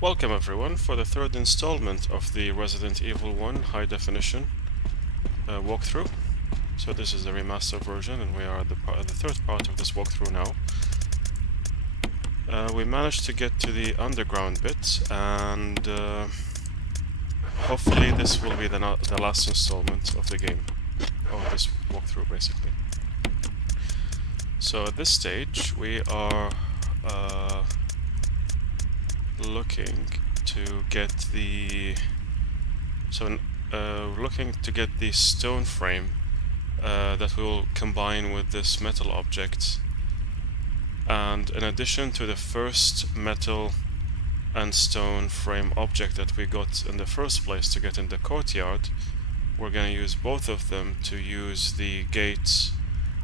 Welcome everyone for the third installment of the Resident Evil 1 high definition walkthrough. So this is the remaster version and we are at the third part of this walkthrough now. We managed to get to the underground bit and hopefully this will be the last installment of the game. Or this walkthrough basically. So at this stage we are looking to get the stone frame that we will combine with this metal object, and in addition to the first metal and stone frame object that we got in the first place to get in the courtyard, we're going to use both of them to use the gates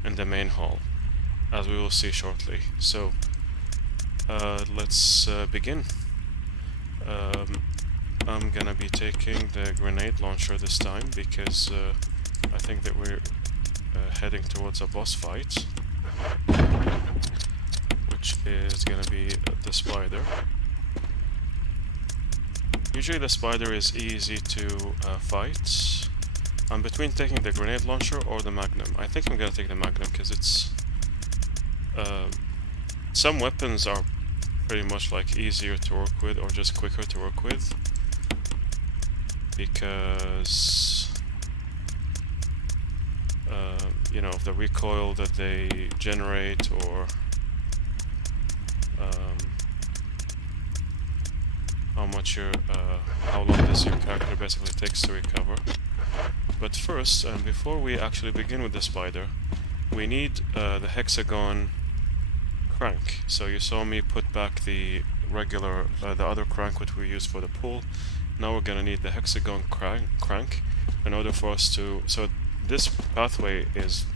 in the main hall, as we will see shortly. So let's begin. I'm gonna be taking the grenade launcher this time because I think that we're heading towards a boss fight, which is gonna be the spider. Usually the spider is easy to fight. I'm between taking the grenade launcher or the magnum. I think I'm gonna take the magnum because it's some weapons are pretty much like easier to work with or just quicker to work with because you know, of the recoil that they generate, or how long does your character basically takes to recover. But first, and before we actually begin with the spider, we need the hexagon crank. So you saw me put back the regular, the other crank which we use for the pull. Now we're gonna need the hexagon crank in order for us to... So this pathway is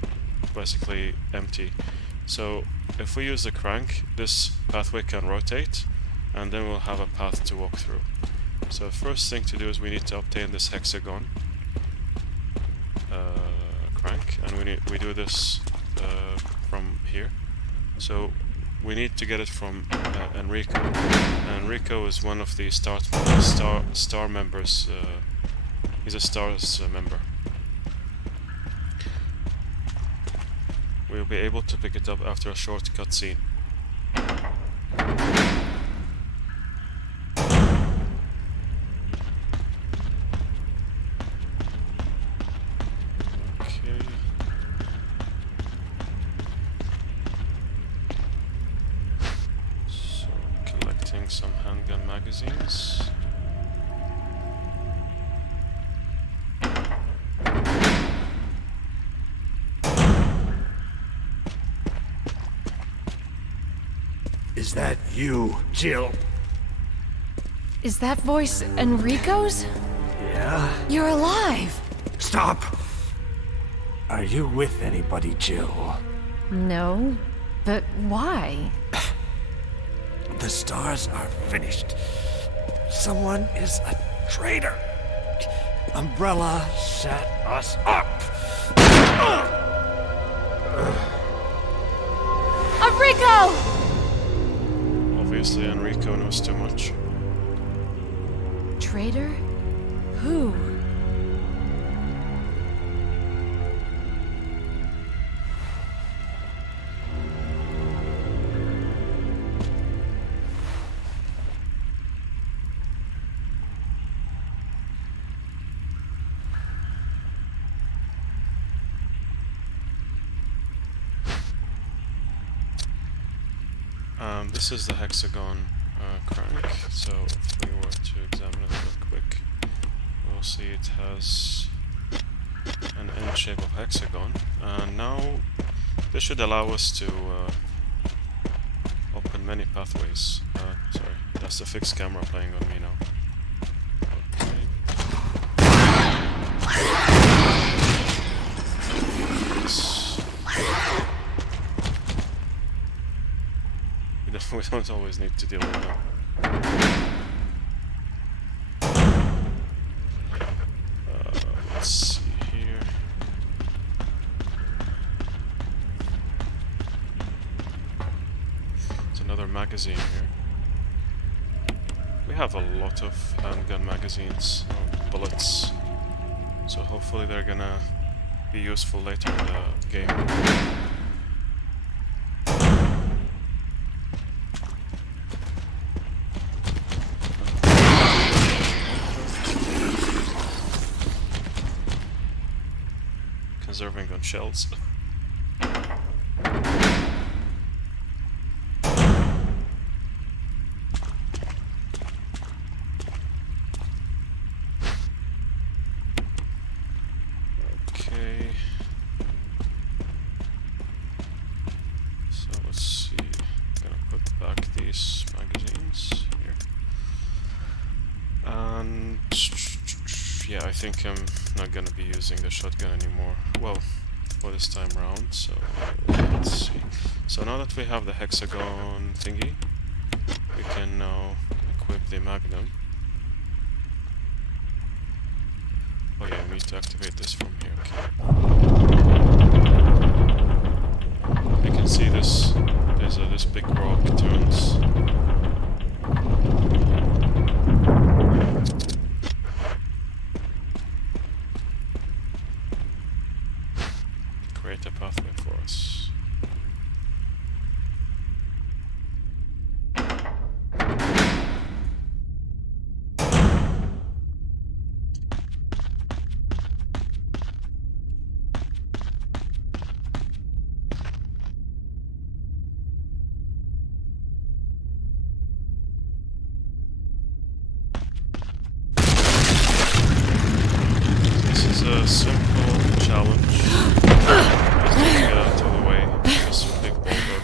basically empty. So if we use the crank, this pathway can rotate, and then we'll have a path to walk through. So first thing to do is we need to obtain this hexagon crank, and we do this from here. So we need to get it from Enrico. Enrico is one of the star members. He's a stars member. We'll be able to pick it up after a short cutscene. Some handgun magazines. Is that you, Jill? Is that voice Enrico's? Yeah? You're alive! Stop! Are you with anybody, Jill? No, but why? The stars are finished. Someone is a traitor. Umbrella set us up. Enrico! Obviously, Enrico knows too much. Traitor? Who? This is the hexagon crank, so if we were to examine it real quick, we'll see it has an end shape of hexagon, and now this should allow us to open many pathways. Sorry, that's the fixed camera playing on me now. We don't always need to deal with that. Let's see here. There's another magazine here. We have a lot of handgun magazines, bullets, so hopefully they're gonna be useful later in the game. Conserving on shells. Okay. So let's see. I'm gonna put back these magazines here. And yeah, I think I'm not gonna be using the shotgun anymore. Well, for this time round, so let's see. So now that we have the hexagon thingy, we can now equip the magnum. Oh yeah, I need to activate this from here, okay. You can see this, this big rock turns. Create a pathway for us. This is a simple challenge. Just to get out of the way. This big boulder.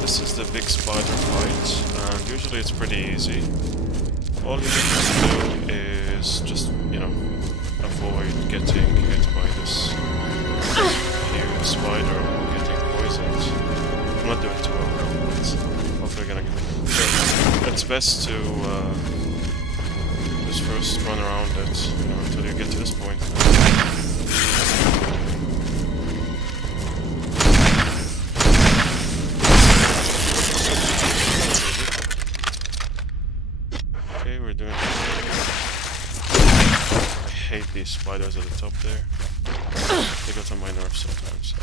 This is the big spider fight, and usually it's pretty easy. All you need to do is just, you know, avoid getting hit by this huge spider or getting poisoned. I'm not doing too well now, but hopefully gonna get... So it's best to just first run around it, you know, until you get to this point. Okay, we're doing... I hate these spiders at the top there. They get on my nerves sometimes.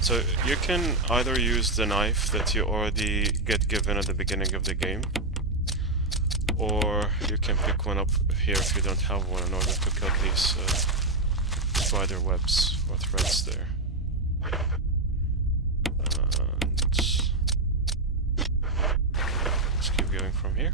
So you can either use the knife that you already get given at the beginning of the game, or you can pick one up here if you don't have one in order to cut these spider webs or threads there. And let's keep going from here.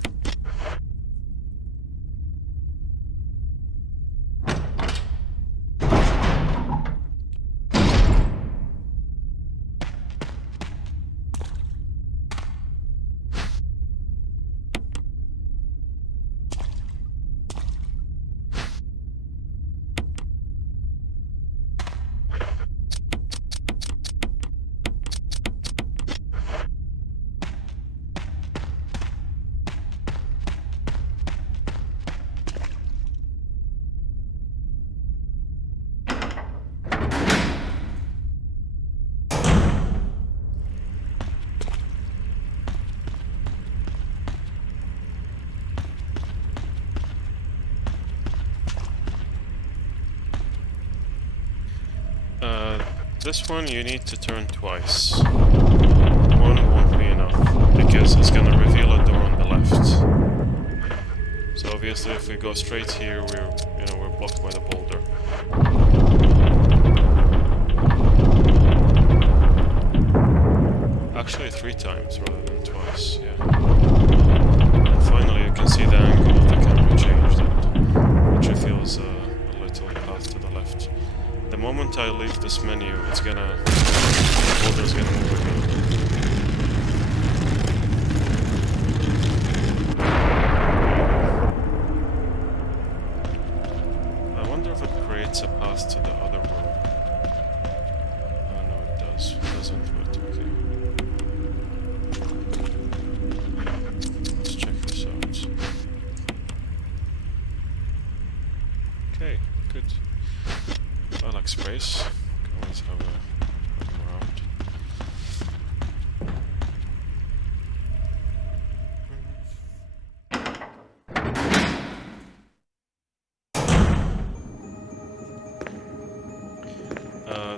This one you need to turn twice. One won't be enough, because it's gonna reveal a door on the left. So obviously if we go straight here, we're blocked by the boulder. Actually 3 times rather than twice, yeah. And finally you can see the angle of the camera changed, and it actually feels a little I leave this menu, it's gonna... the folder's gonna move again. I wonder if it creates a path to the other room. Oh no, it does. It doesn't, but okay. Let's check this out. Okay, good. I like space. Can always have a look around.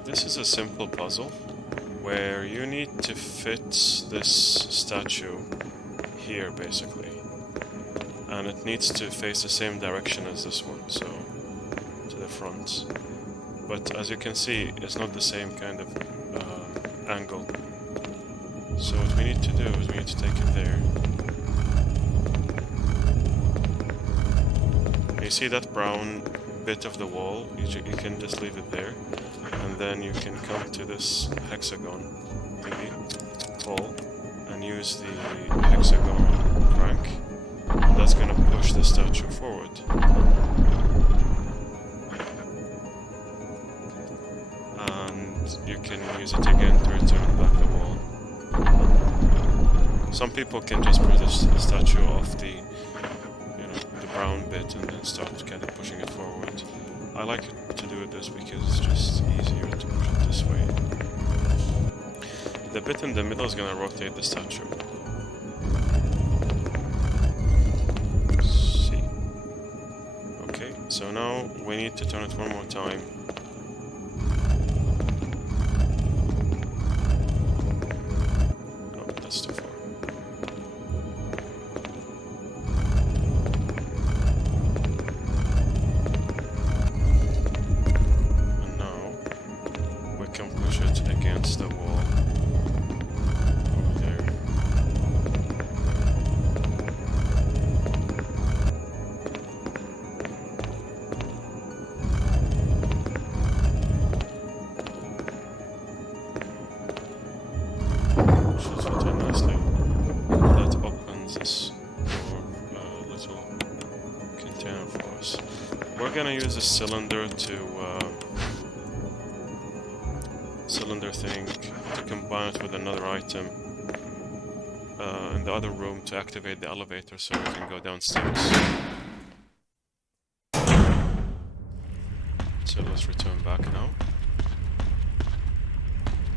This is a simple puzzle where you need to fit this statue here, basically. And it needs to face the same direction as this one, so to the front. But as you can see, it's not the same kind of angle. So what we need to do is we need to take it there. You see that brown bit of the wall? You can just leave it there. And then you can come to this hexagon thingy, hole, and use the hexagon crank. And that's going to push the statue forward. And you can use it again to return back the wall. Some people can just push the statue off the, the brown bit and then start kind of pushing it forward. I like to do it this because it's just easier to push it this way. The bit in the middle is going to rotate the statue. See. Okay, so now we need to turn it one more time. Oh, that's too far. Against the wall over there. Should fit in nicely. That opens this little container for us. We're gonna use a cylinder thing to combine it with another item in the other room to activate the elevator so we can go downstairs. So let's return back now.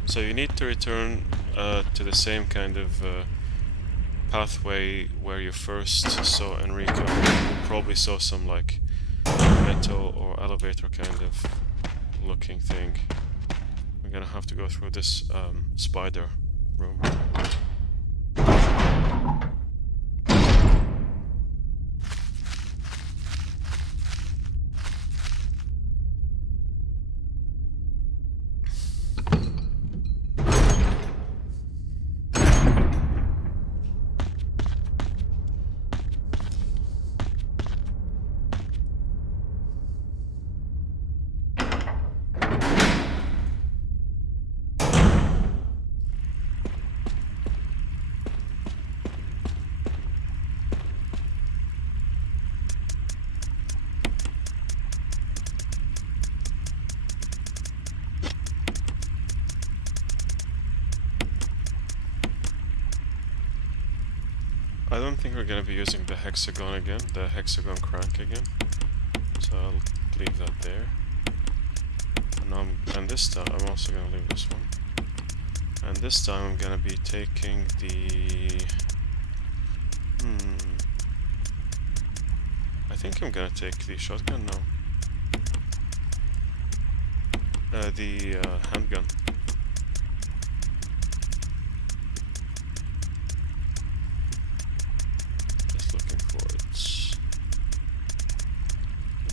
So you need to return to the same kind of pathway where you first saw Enrico. You probably saw some like metal or elevator kind of looking thing. We're gonna have to go through this spider room. I don't think we're gonna be using the hexagon again, the hexagon crank again. So I'll leave that there. And this time I'm also gonna leave this one. And this time I'm gonna be taking the... I think I'm gonna take the shotgun now. The handgun.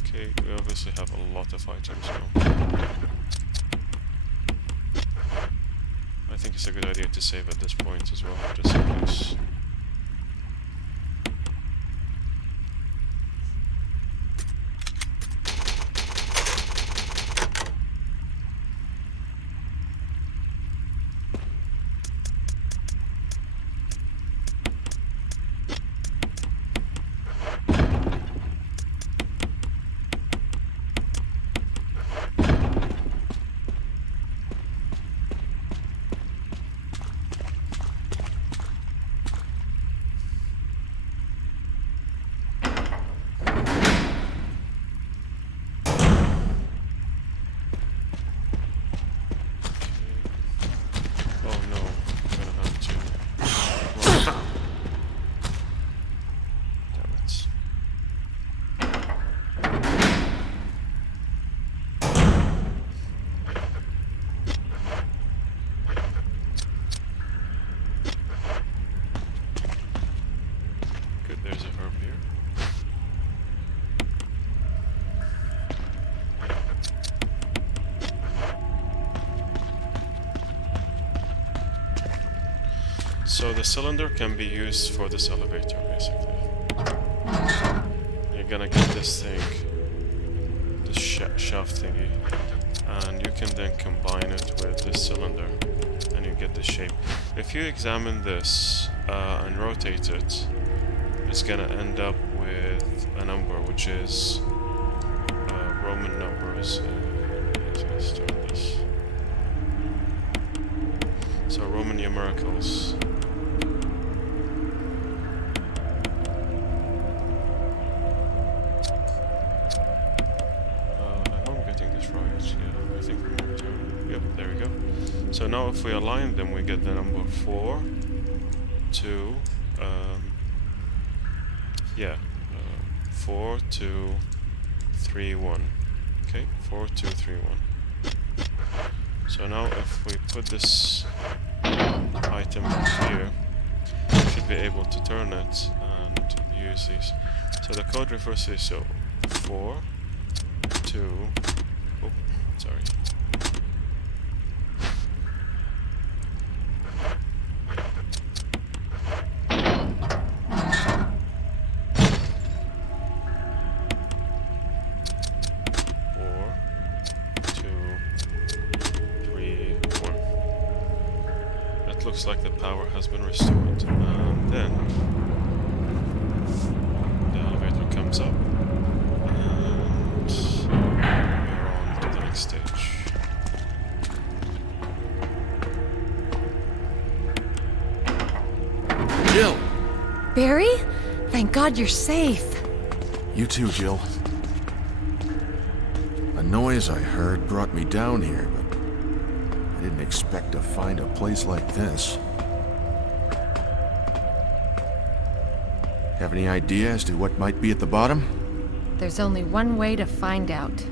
Okay, we obviously have a lot of items now. I think it's a good idea to save at this point as well, just in case. So the cylinder can be used for this elevator, basically. You're gonna get this thing, this shaft thingy, and you can then combine it with this cylinder, and you get the shape. If you examine this and rotate it, it's gonna end up with a number, which is Roman numbers. Let's start this. So Roman numericals. I hope I'm getting this right. Yeah, I think we want to. Yep, there we go. So now if we align them, we get the number 4, 2, 4, 2, 3, 1. Okay, 4, 2, 3, 1. So now if we put this item here, we should be able to turn it and use these. So the code refers to this, so 4, 2, oh, sorry. Looks like the power has been restored. Then the elevator comes up and we're on to the next stage. Jill! Barry? Thank God you're safe. You too, Jill. A noise I heard brought me down here, but I didn't expect to find a place like this. Have any idea as to what might be at the bottom? There's only one way to find out.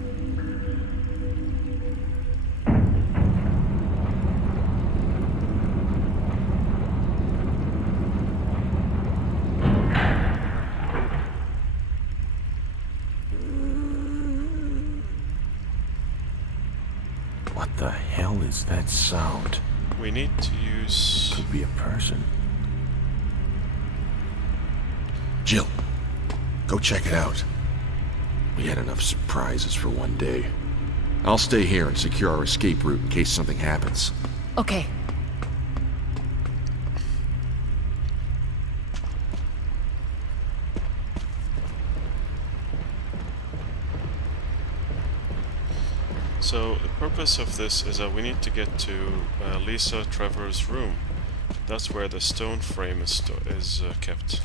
What the hell is that sound? We need to use... Could be a person. Jill, go check it out. We had enough surprises for one day. I'll stay here and secure our escape route in case something happens. Okay. So the purpose of this is that we need to get to Lisa Trevor's room. That's where the stone frame is kept.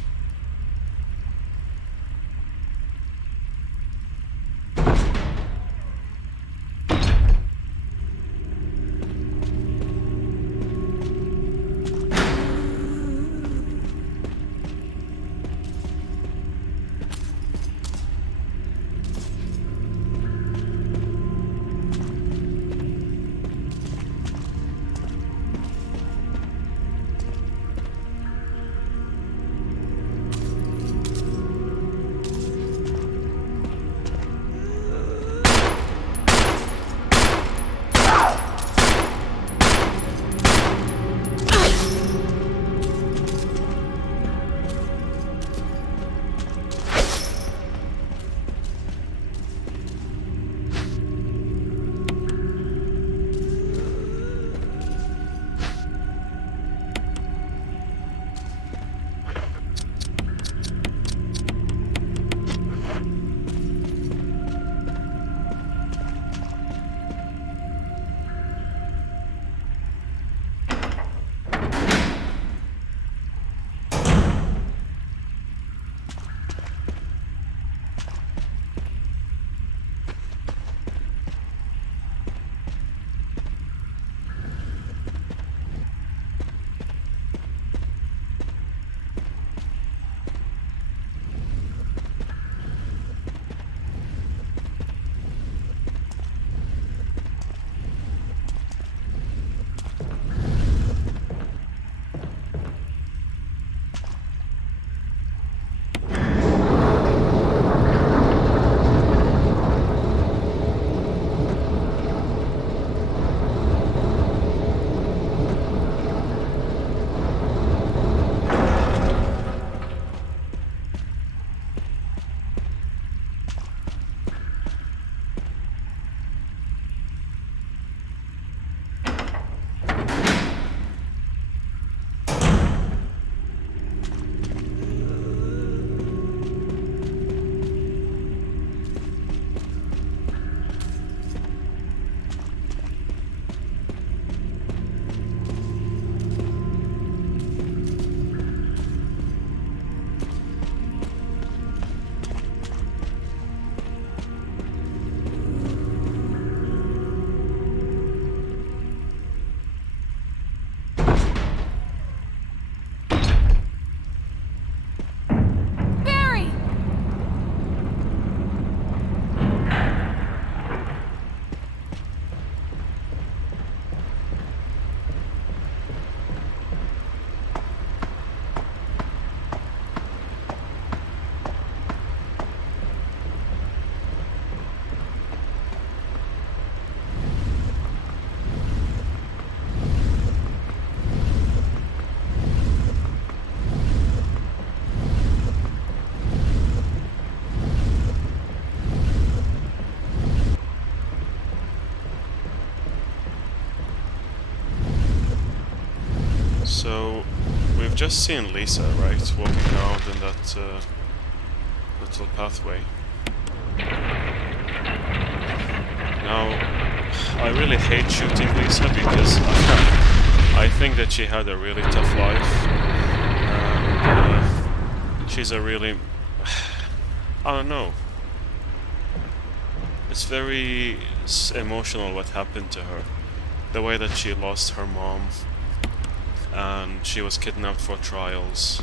just seen Lisa, right, walking around in that little pathway. Now, I really hate shooting Lisa because I think that she had a really tough life. And, she's a really... I don't know. It's very emotional what happened to her. The way that she lost her mom, and she was kidnapped for trials,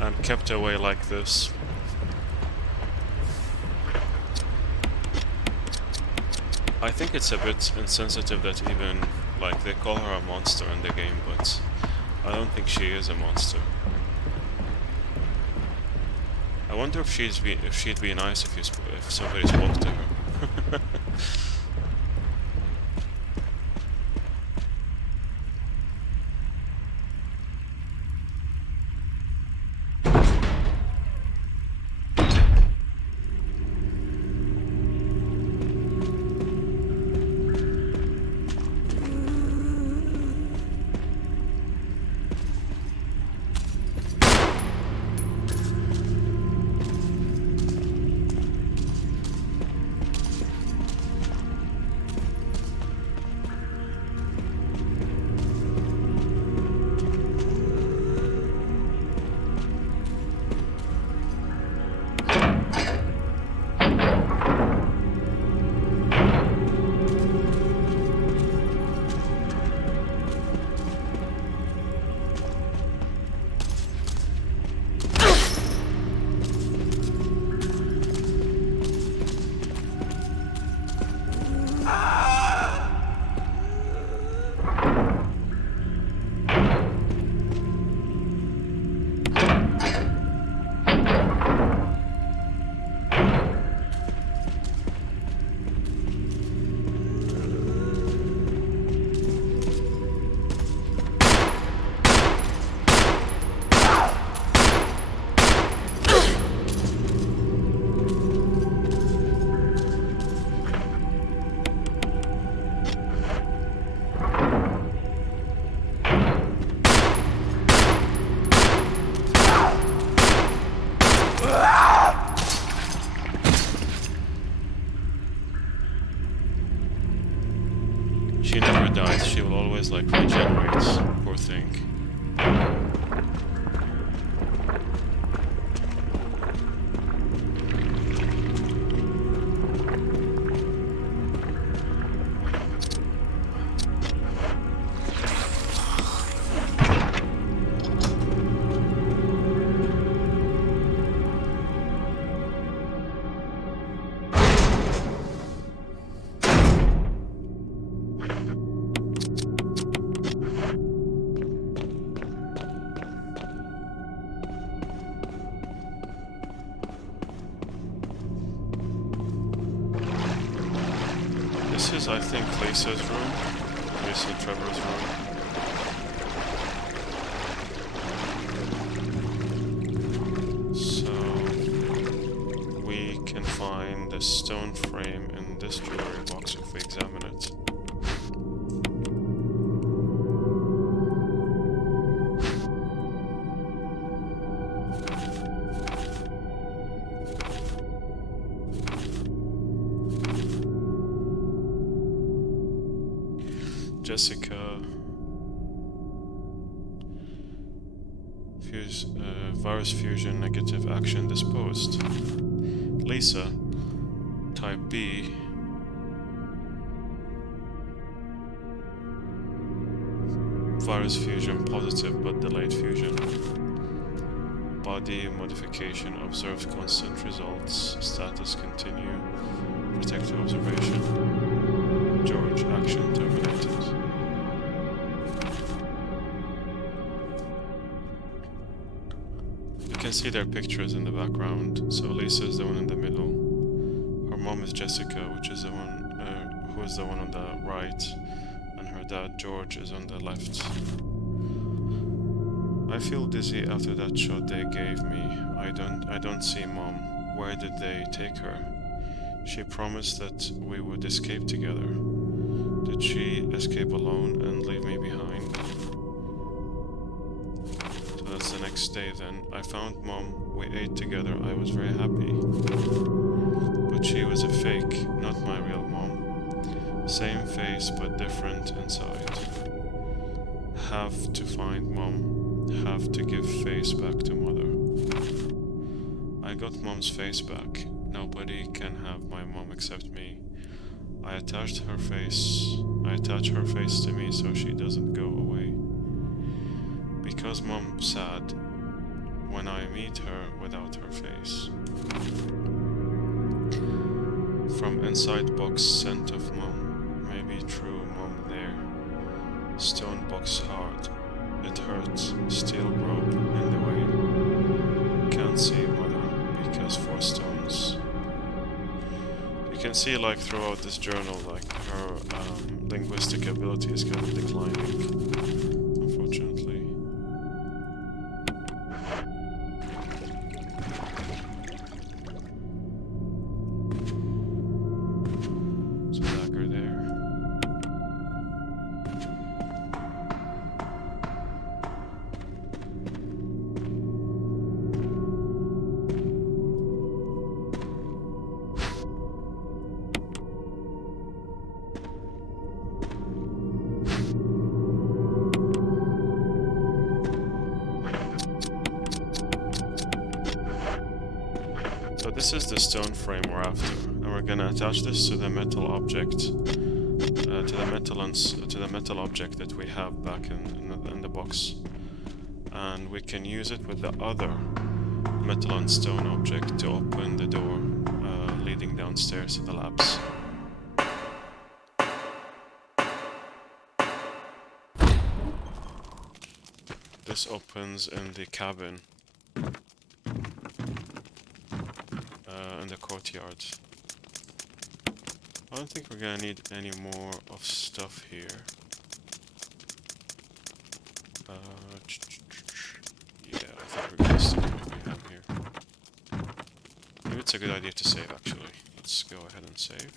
and kept away like this. I think it's a bit insensitive that even, like, they call her a monster in the game, but I don't think she is a monster. I wonder if she'd be nice if somebody spoke to her. She never dies, she will always, like, regenerate, poor thing. This is, I think, Lisa's room. Lisa and Trevor's room. So we can find the stone frame in this jewelry box if we examine it. Jessica, virus fusion, negative action disposed. Lisa, type B, virus fusion positive but delayed fusion. Body modification, observed constant results, status continue, protective observation. George, action terminated. You can see their pictures in the background. So Lisa is the one in the middle. Her mom is Jessica, which is the one who is the one on the right, and her dad George is on the left. I feel dizzy after that shot they gave me. I don't see Mom. Where did they take her? She promised that we would escape together. Did she escape alone and leave me behind? next day then. I found Mom, we ate together, I was very happy. But she was a fake, not my real mom. Same face but different inside. Have to find Mom. Have to give face back to Mother. I got Mom's face back. Nobody can have my mom except me. I attach her face to me so she doesn't go away. Because Mom's sad when I meet her without her face. From inside box, scent of Mom. Maybe true Mom there. Stone box hard. It hurts. Steel rope in the way. Can't see Mother because 4 stones. You can see like throughout this journal like her linguistic ability is kind of declining, unfortunately. There's a dagger there. So this is the stone frame we're after, and we're gonna attach this to the metal object, to the metal object that we have back in the box, and we can use it with the other metal and stone object to open the door leading downstairs to the labs. This opens in the cabin. In the courtyard. I don't think we're gonna need any more of stuff here. Yeah, I think we're gonna stick with what we have here. Maybe it's a good idea to save actually. Let's go ahead and save.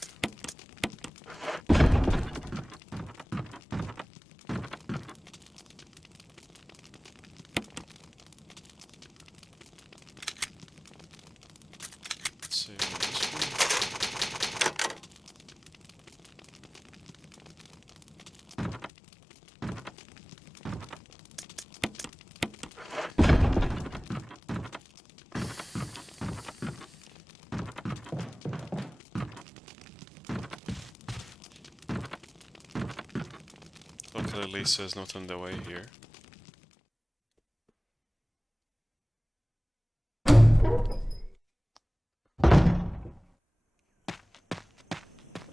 Luckily Lisa is not on the way here.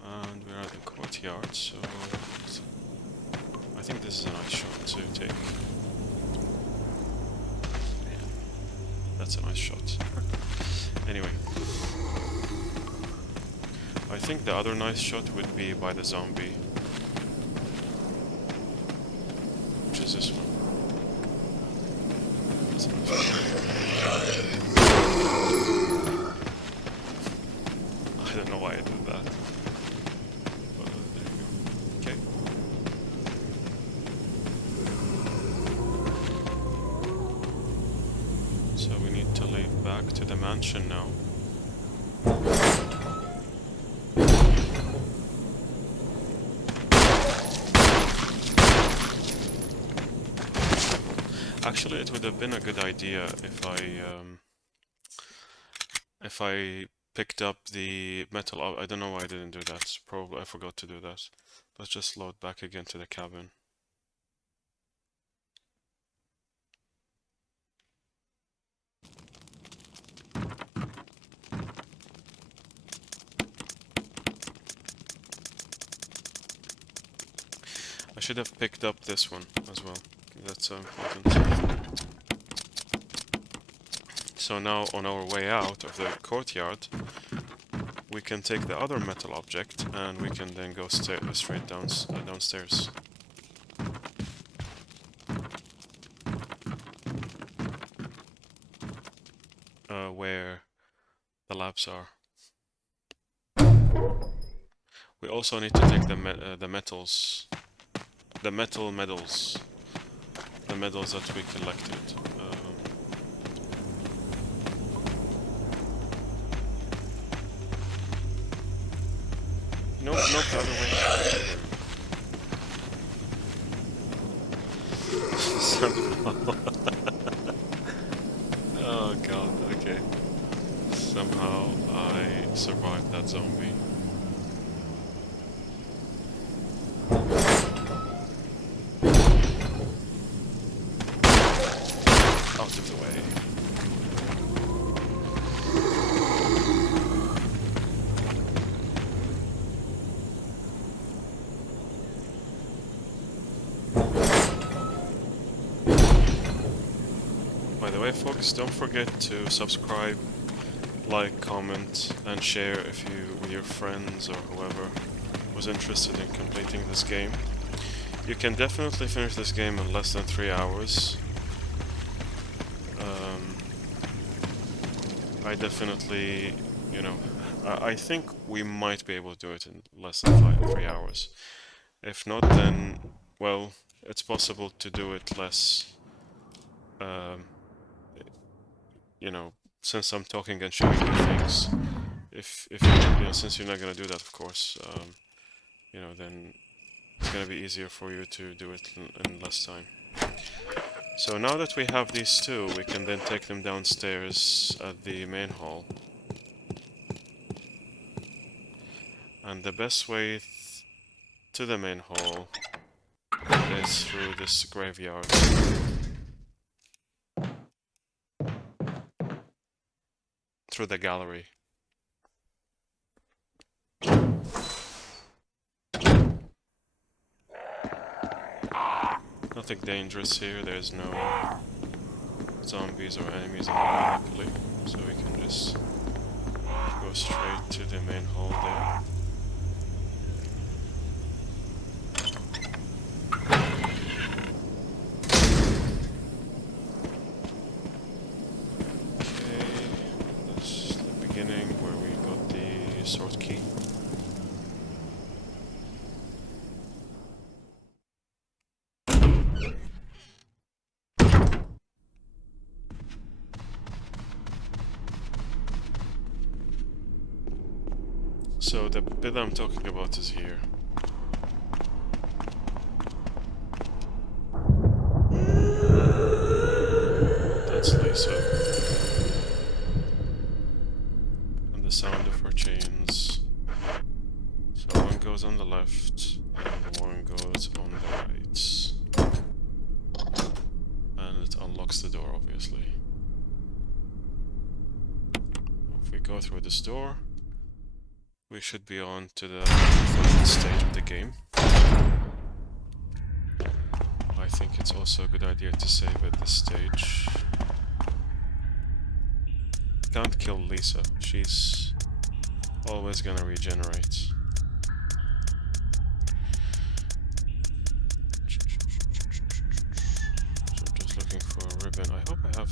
And we're at the courtyard, so I think this is a nice shot to take. Yeah, that's a nice shot. Anyway, I think the other nice shot would be by the zombie. Which is this one. That's a nice shot. I don't know why I did that. But there you go. Okay. So we need to leave back to the mansion now. Actually, it would have been a good idea if I picked up the metal. I don't know why I didn't do that. Probably I forgot to do that. Let's just load back again to the cabin. I should have picked up this one as well. That's so important. So now on our way out of the courtyard, we can take the other metal object and we can then go straight downstairs. Where the labs are. We also need to take the metals. The metal medals. The medals that we collected. Nope, nope, the other way. Somehow. Oh god, okay. Somehow I survived that zombie. Out of the way. By the way, folks, don't forget to subscribe, like, comment, and share if you with your friends or whoever was interested in completing this game. You can definitely finish this game in less than 3 hours. I definitely, you know, I think we might be able to do it in less than 3 hours. If not, then, well, it's possible to do it less, you know, since I'm talking and showing you things. If you know, since you're not gonna do that, of course, you know, then it's gonna be easier for you to do it in less time. So now that we have these two, we can then take them downstairs at the main hall. And the best way to the main hall is through this graveyard. Through the gallery. Nothing dangerous here, there's no zombies or enemies in the way, luckily. So we can just go straight to the main hall there. Where we got the sword key. So the bit I'm talking about is here. That's Lisa. And the sound of her chains. So one goes on the left, and one goes on the right. And it unlocks the door, obviously. If we go through this door, we should be on to the final stage of the game. I think it's also a good idea to save at this stage. Can't kill Lisa, she's always gonna regenerate. So just looking for a ribbon. I hope I have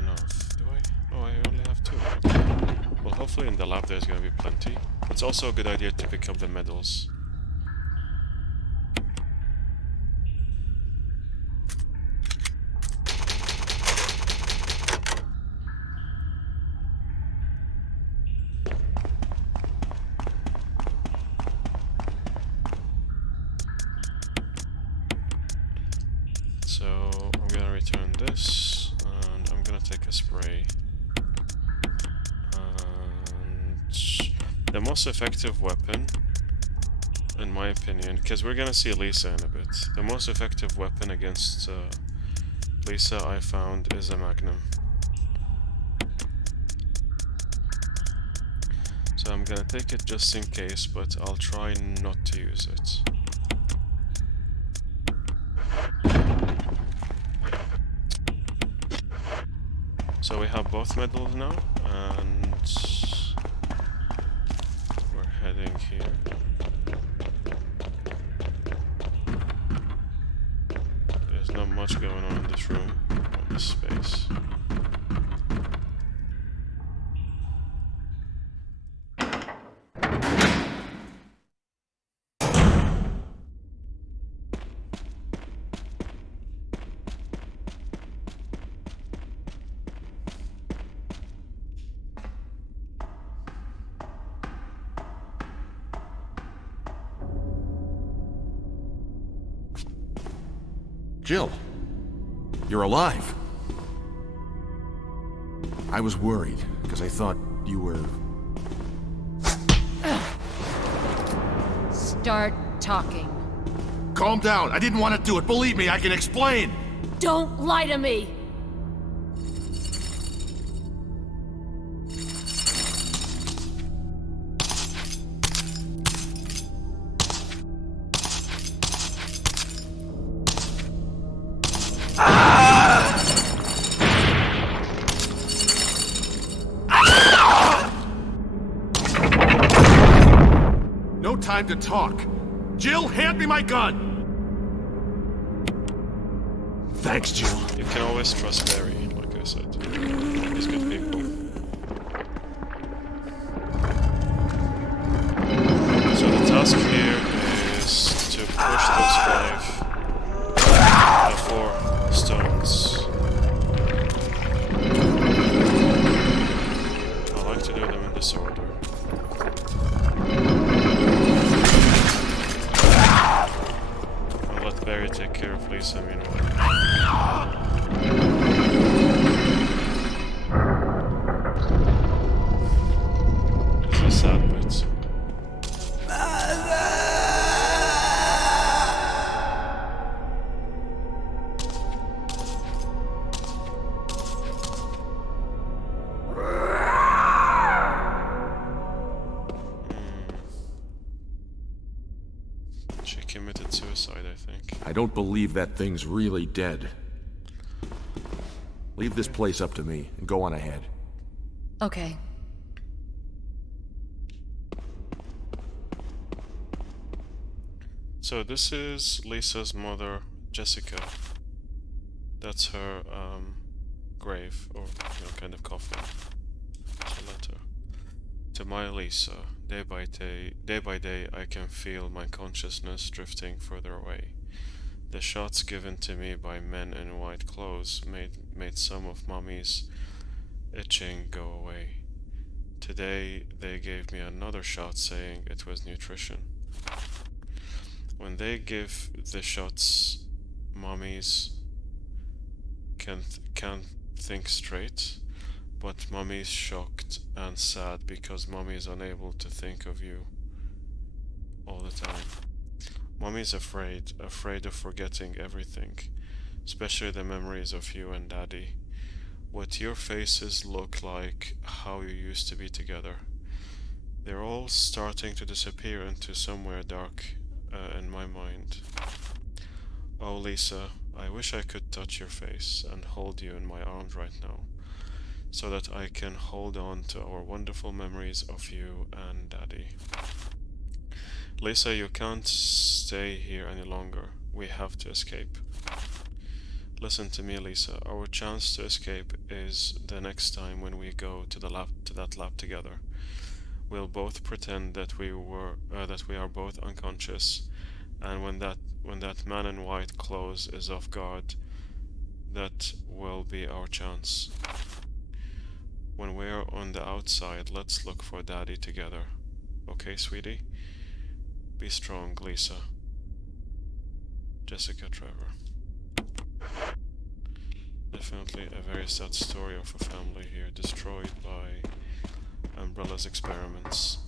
enough. Do I? Oh, I only have 2. Okay. Well, hopefully in the lab there's gonna be plenty. It's also a good idea to pick up the medals. So I'm gonna return this, and I'm gonna take a spray. And the most effective weapon, in my opinion, because we're gonna see Lisa in a bit, the most effective weapon against Lisa I found is a magnum. So I'm gonna take it just in case, but I'll try not to use it. So we have both medals now, and we're heading here. There's not much going on in this room, or this space. Jill, you're alive. I was worried, because I thought you were... Start talking. Calm down, I didn't want to do it. Believe me, I can explain. Don't lie to me! No time to talk. Jill, hand me my gun! Thanks, Jill. You can always trust Barry, like I said. He's good people. So the task here is to push those 4 stones. I like to do them in this order. I'll let Barry take care of Lisa meanwhile. This is a sad bit. She committed suicide, I think. I don't believe that thing's really dead. Leave this place up to me, and go on ahead. Okay. So this is Lisa's mother, Jessica. That's her grave, or kind of coffin. It's a letter. To my Lisa, day by day, I can feel my consciousness drifting further away. The shots given to me by men in white clothes made some of Mommy's itching go away. Today they gave me another shot saying it was nutrition. When they give the shots, Mommy's can't think straight, but Mommy's shocked and sad because Mommy is unable to think of you all the time. Mommy's afraid of forgetting everything, especially the memories of you and Daddy. What your faces look like, how you used to be together. They're all starting to disappear into somewhere dark in my mind. Oh Lisa, I wish I could touch your face and hold you in my arms right now, so that I can hold on to our wonderful memories of you and Daddy. Lisa, you can't stay here any longer. We have to escape. Listen to me, Lisa. Our chance to escape is the next time when we go to that lab together. We'll both pretend that we are both unconscious, and when that man in white clothes is off guard, that will be our chance. When we're on the outside, let's look for Daddy together. Okay, sweetie? Be strong, Lisa. Jessica Trevor. Definitely a very sad story of a family here destroyed by Umbrella's experiments.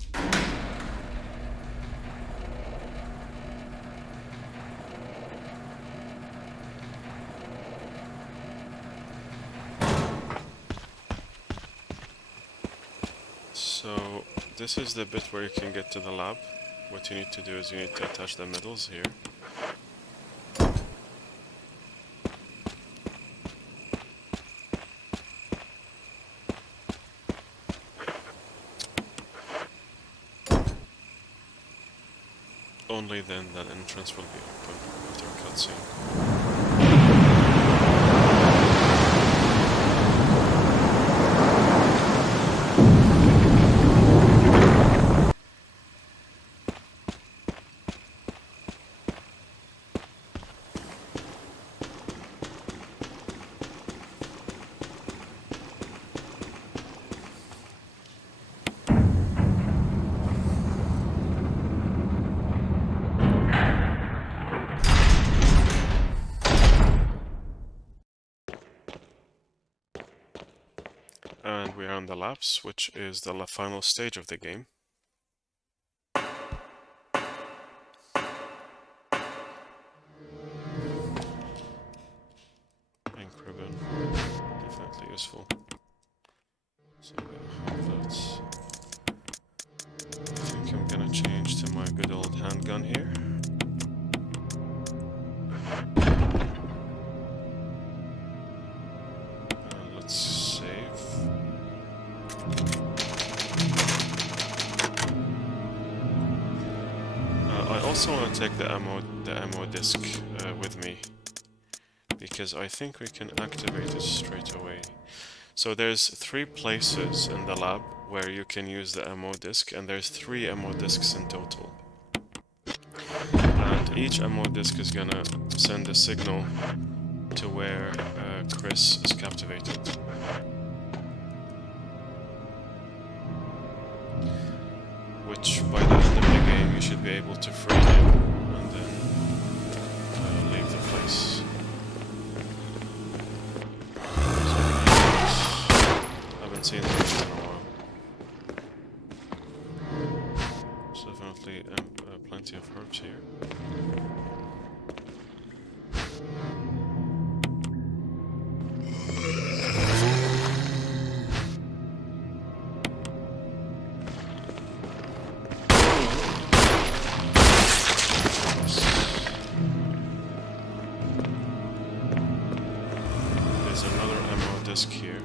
So this is the bit where you can get to the lab. What you need to do is you need to attach the metals here. Only then that entrance will be open after a cutscene. we are on the labs, which is the final stage of the game. Ink ribbon, definitely useful. So I'm gonna have that. I think I'm gonna change to my good old handgun here. Let's save. I also want to take the ammo disc with me, because I think we can activate it straight away. So there's 3 places in the lab where you can use the ammo disc, and there's 3 ammo discs in total. And each ammo disc is gonna send a signal to where Chris is captivated. Which by the end of the game you should be able to free him and then leave the place. Haven't seen them in a while. So definitely plenty of herbs here. There's another ammo disc here.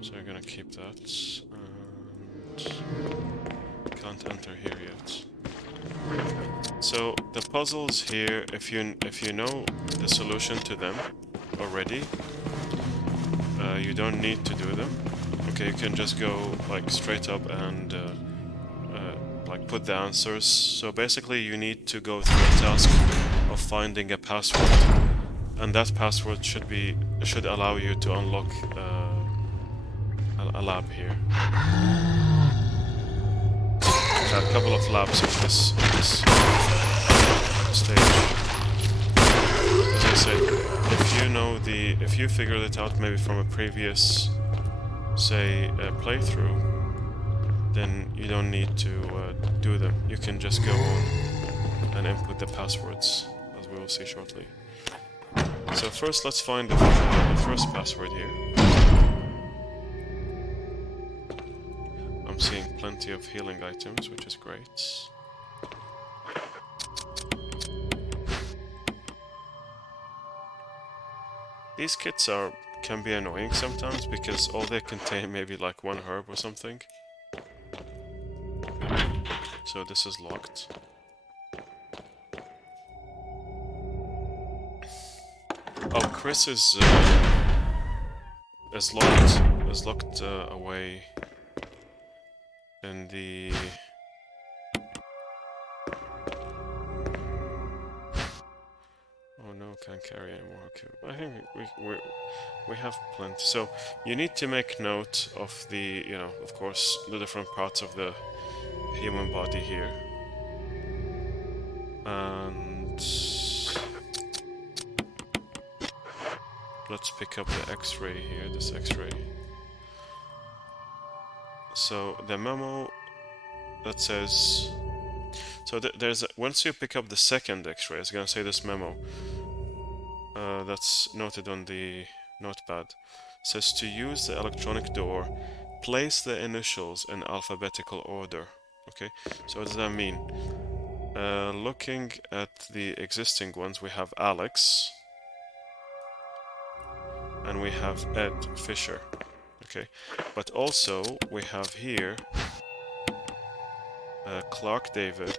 So we're gonna keep that, and can't enter here yet. So the puzzles here, if you know the solution to them already, you don't need to do them. Okay, you can just go like straight up and like put the answers. So basically, you need to go through a task of finding a password, and that password should allow you to unlock a lab here. There are a couple of labs in this stage. As I said, if you figured it out maybe from a previous, say, playthrough, then you don't need to do them. You can just go on and input the passwords, as we will see shortly. So first, let's find the first password here. I'm seeing plenty of healing items, which is great. These kits can be annoying sometimes because all they contain maybe like 1 herb or something. So this is locked. Oh, Chris is locked away in the. Oh no, can't carry anymore. Okay, I think we have plenty. So you need to make note of the, of course, the different parts of the human body here, and let's pick up the X-ray here. This X-ray. So the memo that says. So once you pick up the second X-ray, it's gonna say this memo. That's noted on the notepad. It says to use the electronic door, place the initials in alphabetical order. Okay, so what does that mean? Looking at the existing ones, we have Alex and we have Ed Fisher. Okay, but also we have here Clark David,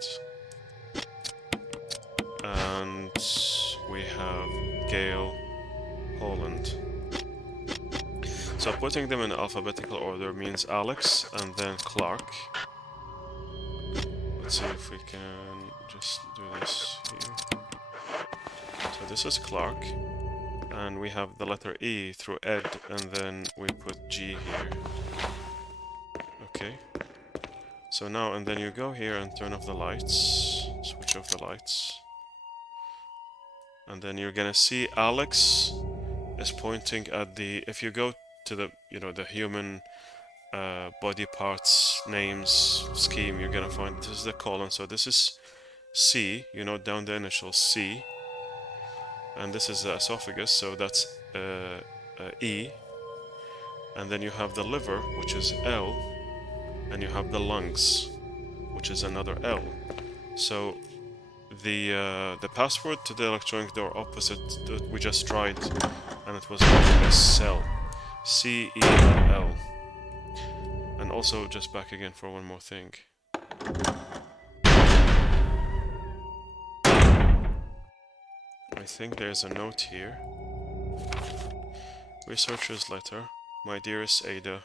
and we have Gail Holland. So putting them in alphabetical order means Alex and then Clark. Let's see if we can just do this here. So this is Clark, and we have the letter E through Ed, and then we put G here. Okay. So now, and then you go here and turn off the lights, switch off the lights. And then you're gonna see Alex is pointing at the, if you go to the, you know, the human body parts names scheme, you're gonna find this is the colon. So this is C. You note down the initials C, and this is the esophagus. So that's E. And then you have the liver, which is L, and you have the lungs, which is another L. So the password to the electronic door opposite that we just tried, and it was a cell, C-E-L-L. And also just back again for one more thing. I think there's a note here. Researcher's letter. My dearest Ada,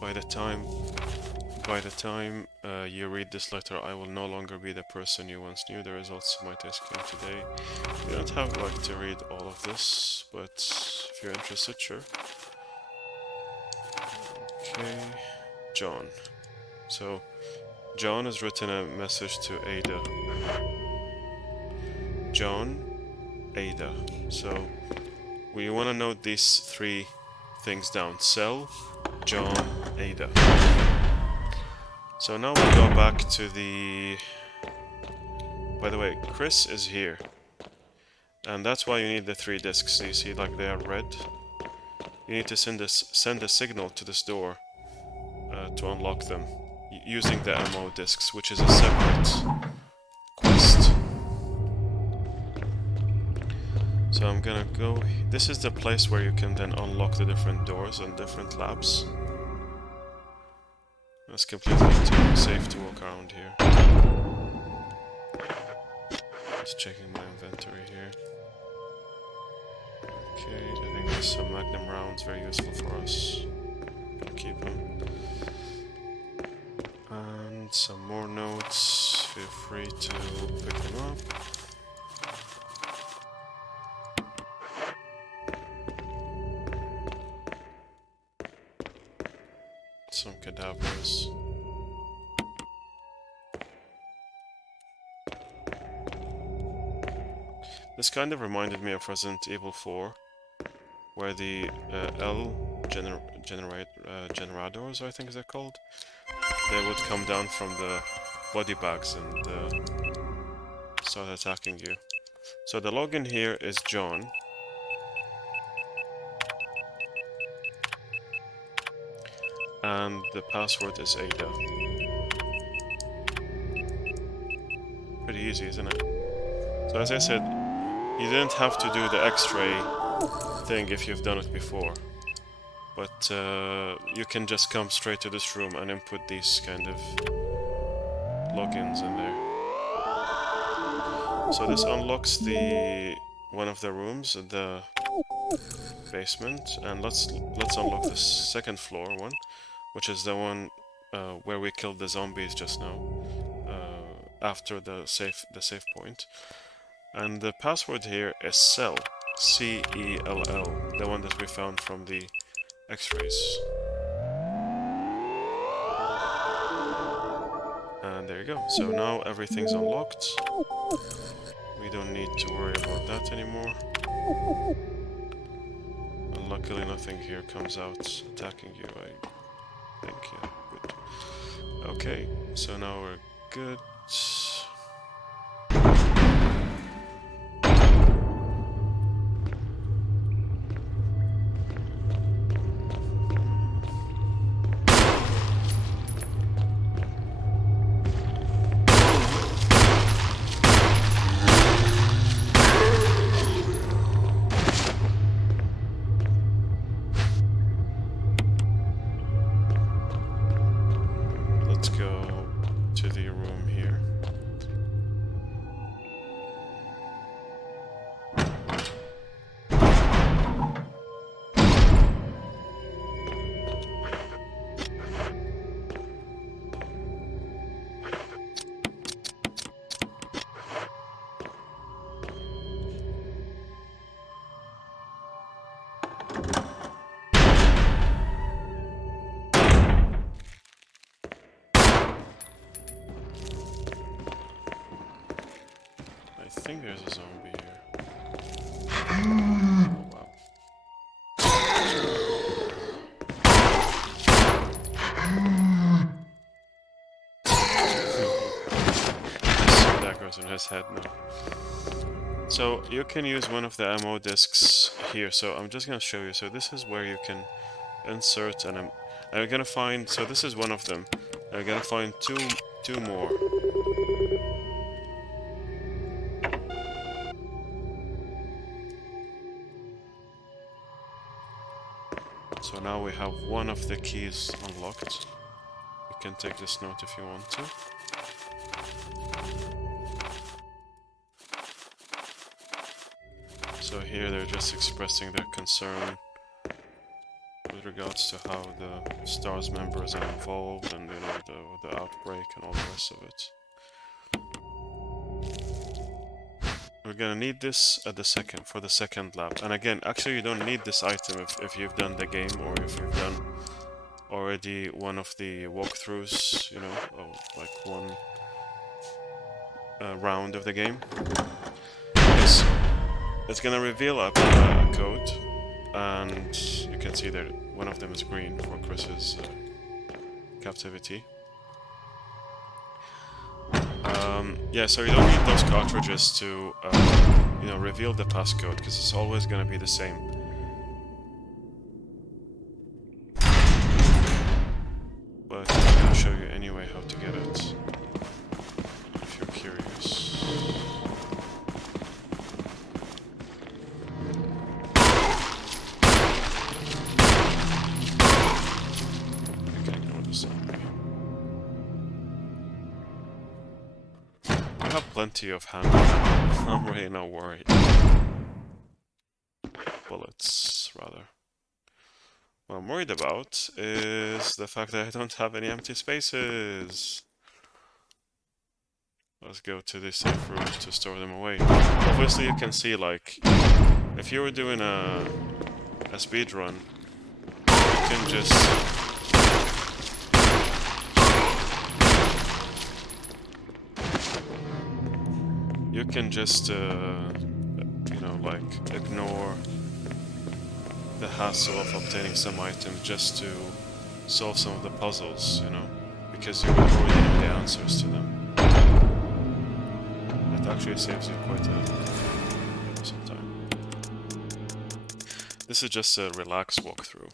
by the time you read this letter, I will no longer be the person you once knew. The results of my test came today. You don't have like to read all of this, but if you're interested, sure. Okay, John. So, John has written a message to Ada. John, Ada. So, we want to note these three things down. Cell, John, Ada. So now we go back to the... By the way, Chris is here. And that's why you need the 3 discs. You see, like, they are red. You need to send a signal to this door to unlock them using the ammo discs, which is a separate quest. So I'm gonna go... This is the place where you can then unlock the different doors and different labs. It's completely too safe to walk around here. Just checking my inventory here. Okay, I think there's some magnum rounds, very useful for us. I'll keep them. And some more notes, feel free to pick them up. Some cadavers. This kind of reminded me of Resident Evil 4, where the generators, I think they're called, they would come down from the body bags and start attacking you. So the login here is John. And the password is Ada. Pretty easy, isn't it? So as I said, you didn't have to do the X-ray thing if you've done it before. But you can just come straight to this room and input these kind of logins in there. So this unlocks one of the rooms in the basement, and let's unlock the second floor one, which is the one where we killed the zombies just now, after the save point. And the password here is cell, C-E-L-L, the one that we found from the X-rays. And there you go. So now everything's unlocked. We don't need to worry about that anymore. And luckily nothing here comes out attacking you, I think. Yeah, good. Okay, so now we're good. Let's go to the room here. I think there's a zombie here. Oh, wow. daggers in his head now. So you can use one of the ammo discs here. So I'm just gonna show you. So this is where you can insert, and I'm gonna find. So this is one of them. I'm gonna find two more. So now we have one of the keys unlocked. You can take this note if you want to. So here they're just expressing their concern with regards to how the STARS members are involved and, you know, the outbreak and all the rest of it. We're gonna need this at for the second lab. And again, actually you don't need this item if you've done the game, or if you've done already one of the walkthroughs, you know, or like one round of the game. It's gonna reveal a code, and you can see that one of them is green for Chris's captivity. Yeah, so you don't need those cartridges to, you know, reveal the passcode, because it's always gonna be the same. But I'm gonna show you anyway how to get it, if you're curious. Okay, ignore this zombie. I have plenty of hand. I'm really not worried. Bullets, rather. What I'm worried about is the fact that I don't have any empty spaces. Let's go to the safe room to store them away. Obviously you can see, like, if you were doing a speed run, you can just you know, like, ignore the hassle of obtaining some items just to solve some of the puzzles, you know, because you already know the answers to them. It actually saves you quite some time. This is just a relaxed walkthrough.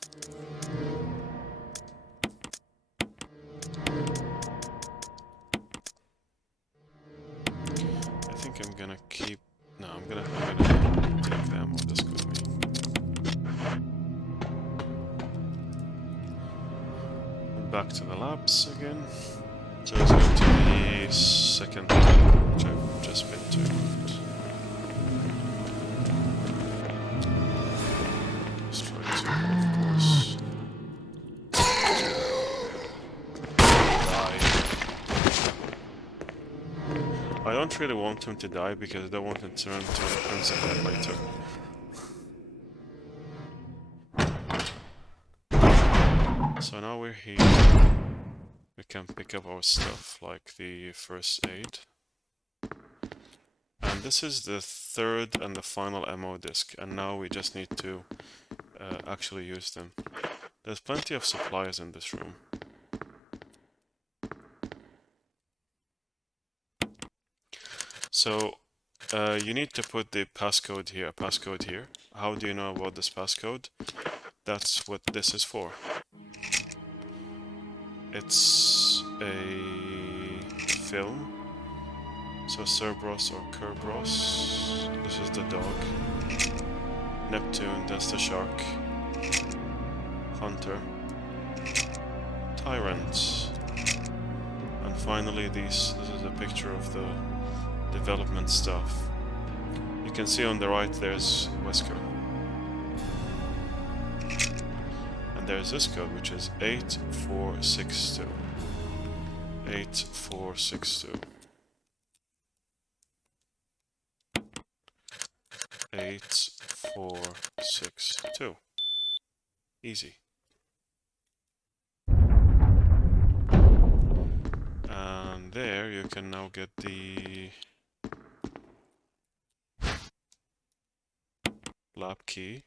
I think I'm gonna keep. No, I'm gonna take the ammo disc with me. Back to the labs again. So let's go to the second lab, which I've just been to. Let's try to, of course, die. I don't really want him to die because I don't want him to turn to a crimson head later. So now we're here. We can pick up our stuff, like the first aid. And this is the third and the final ammo disc, and now we just need to actually use them. There's plenty of supplies in this room. So you need to put the passcode here, How do you know about this passcode? That's what this is for. It's a film. So Cerberus or Kerberos, this is the dog. Neptune, that's the shark. Hunter. Tyrant. And finally this is a picture of the development stuff. You can see on the right there's Wesker. And there's this code, which is 8462. 8462. 8462. Easy. And there you can now get the lab key.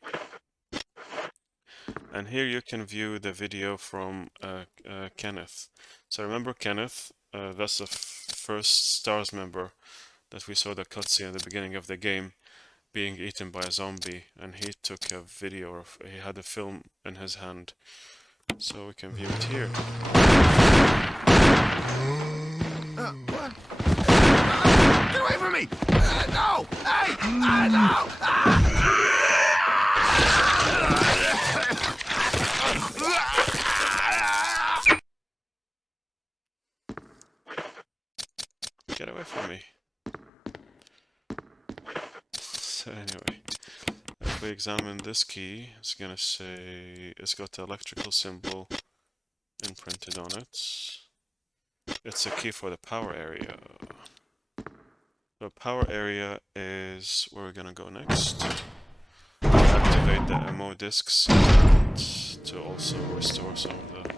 And here you can view the video from Kenneth. So remember Kenneth, that's the first STARS member that we saw the cutscene at the beginning of the game being eaten by a zombie, and he took a video of, he had a film in his hand, so we can view it here. What? Get away from me! No! Hey! No! Get away from me. So anyway, if we examine this key, it's gonna say it's got the electrical symbol imprinted on it. It's a key for the power area. The power area is where we're gonna go next. Activate the ammo discs and to also restore some of the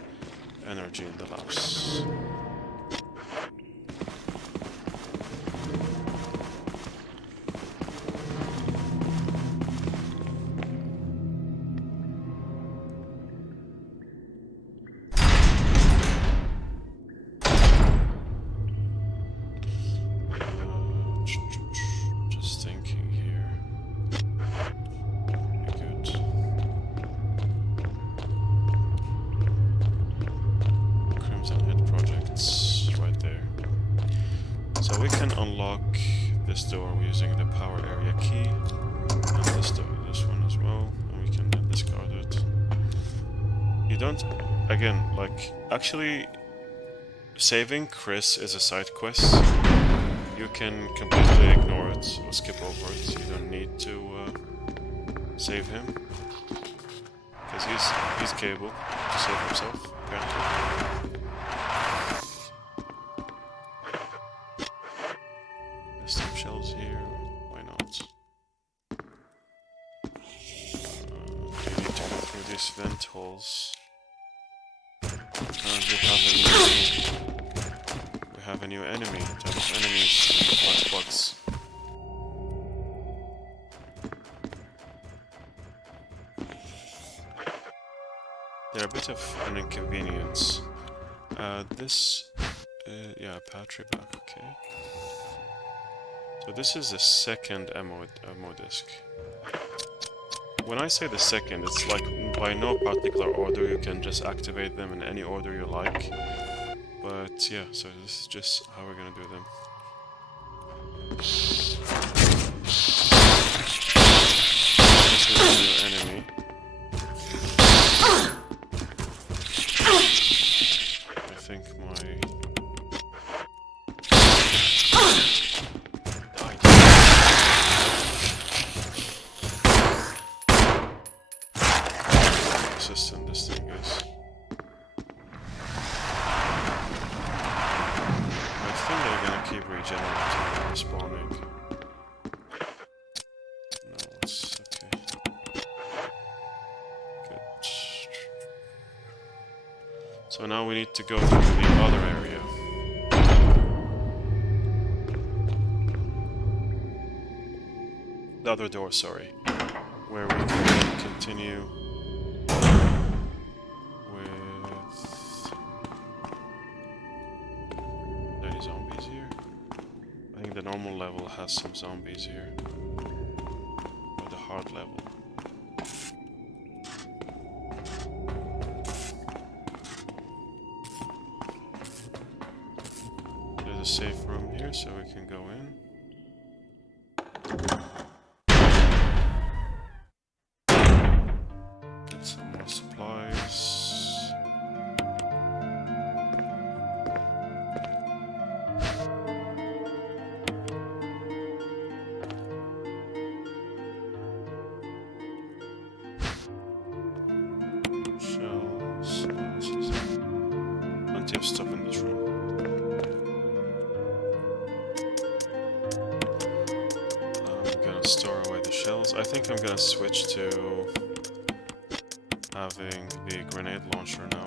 energy in the labs. Just thinking here. Good. Crimson Head projects right there. So we can unlock this door using the power area key, and this door, this one as well, and we can then discard it. You don't, again, like, actually saving Chris is a side quest. You can completely ignore it or skip over it. You don't need to save him, because he's capable to save himself, apparently. There's some shells here. Why not? You need to go through these vent holes. And we have a new enemy. Type of enemies. Bugs. They're a bit of an inconvenience. Yeah, battery back, okay. So this is the second ammo disc. When I say the second, it's like by no particular order, you can just activate them in any order you like. But yeah, so this is just how we're gonna do them. This is a new enemy. I think my... Resistant this thing is. I think they're gonna keep regenerating and respawning. No, it's okay. Good. So now we need to go through the other area. The other door, sorry. Where we can continue with... Any zombies here? I think the normal level has some zombies here. Or the hard level. There's a safe room here, so we can go in. Get some more supplies. Shells. Plenty of stuff in this room. I'm gonna store away the shells. I think I'm gonna switch to having the grenade launcher now.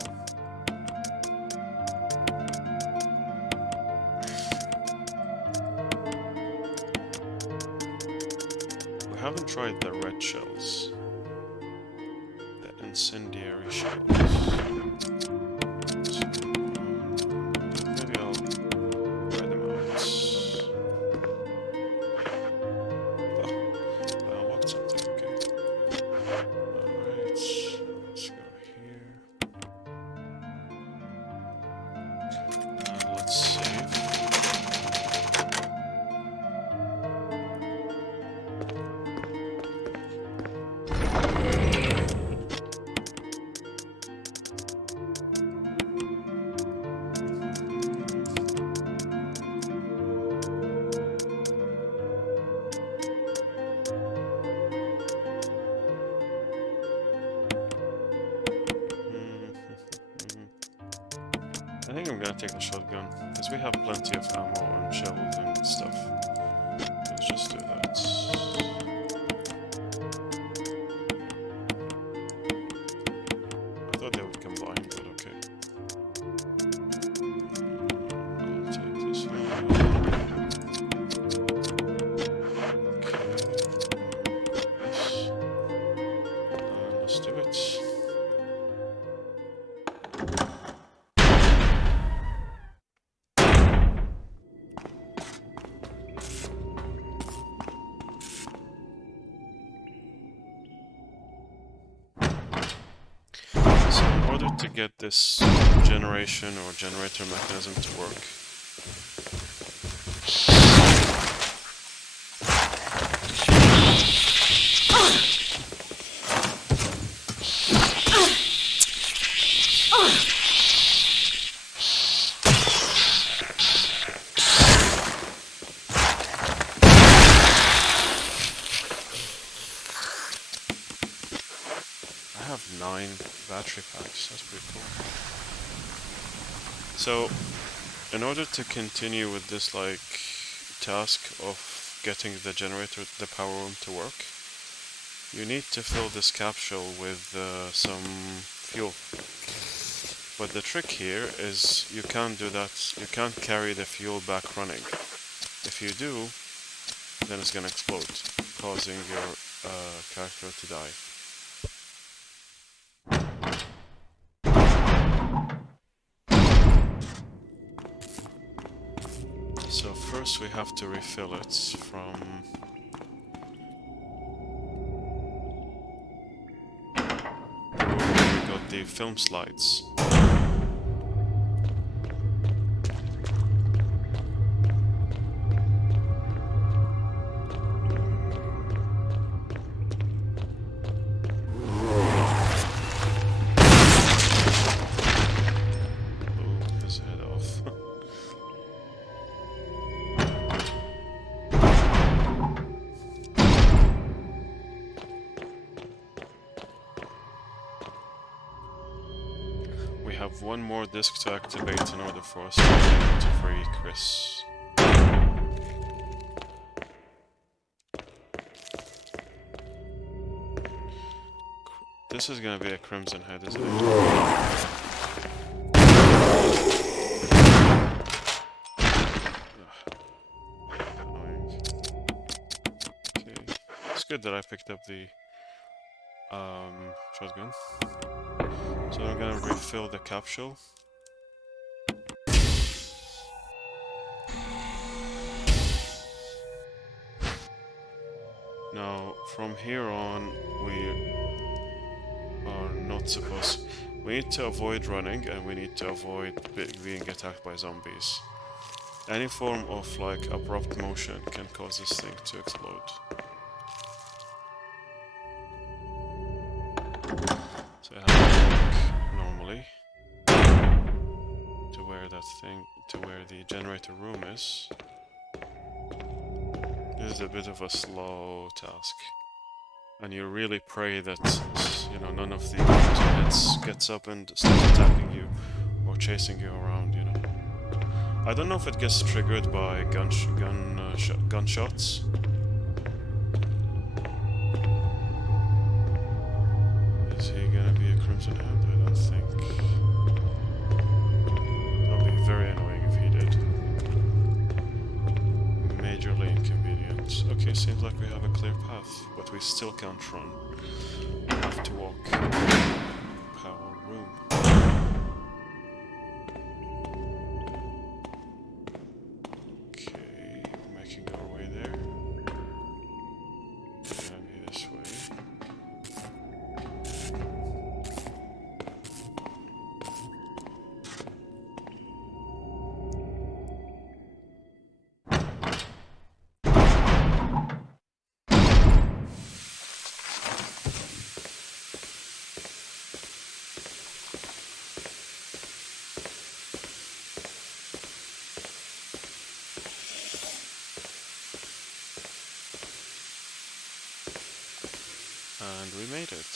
We haven't tried the red shells. The incendiary shells. So, maybe I'll try them out. gonna take the shotgun, because we have plenty of ammo and shells and stuff. Let's just do that. I thought they would combine, but okay. I'll take this one. Okay. Let's do it. In order to get this generation or generator mechanism to work, I have 9 battery packs. That's pretty cool. So, in order to continue with this like task of getting the generator, the power room to work, you need to fill this capsule with some fuel. But the trick here is you can't do that. You can't carry the fuel back running. If you do, then it's gonna explode, causing your character to die. So first we have to refill it from... we got the film slides. We have one more disc to activate in order for us to be able to free Chris. This is gonna be a Crimson Head, isn't it? Annoying. Okay. It's good that I picked up the shotgun. So I'm gonna refill the capsule. Now, from here on, we are not supposed... We need to avoid running, and we need to avoid being attacked by zombies. Any form of, like, abrupt motion can cause this thing to explode. So I have to walk normally to where that thing, to where the generator room is. This is a bit of a slow task, and you really pray that, you know, none of the heads gets up and starts attacking you or chasing you around. You know, I don't know if it gets triggered by gunshots. Is he gonna be a Crimson Head? I don't think. That would be very annoying if he did. Majorly inconvenient. Okay, seems like we have a clear path, but we still can't run. We have to walk. Power room. Okay, we're making our way there. It's gonna be this way. And we made it.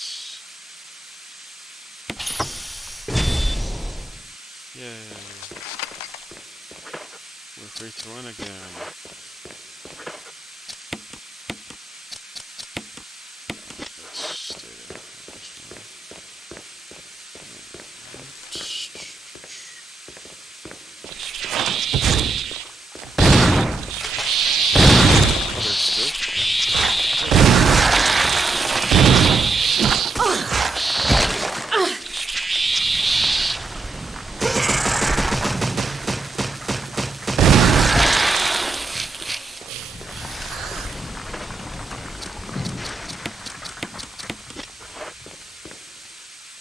Yay. free to run again. Let's stay there.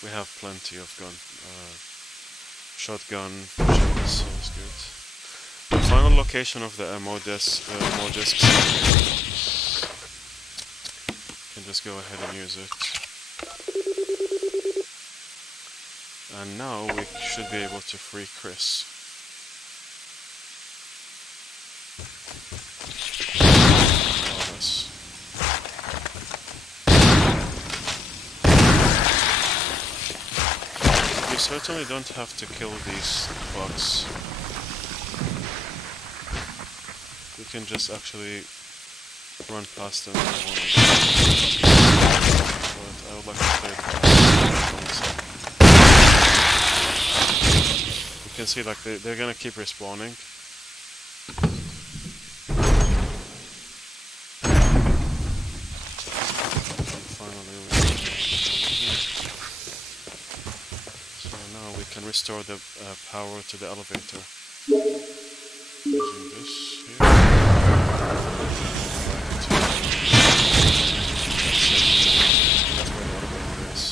We have plenty of shotgun shells, so it's good. The final location of the ammo discs. Can just go ahead and use it. And now we should be able to free Chris. You certainly don't have to kill these bugs. You can just actually run past them if you want. But I would like to play the You can see like they're gonna keep respawning. Can restore the power to the elevator using this here. That's where the elevator is.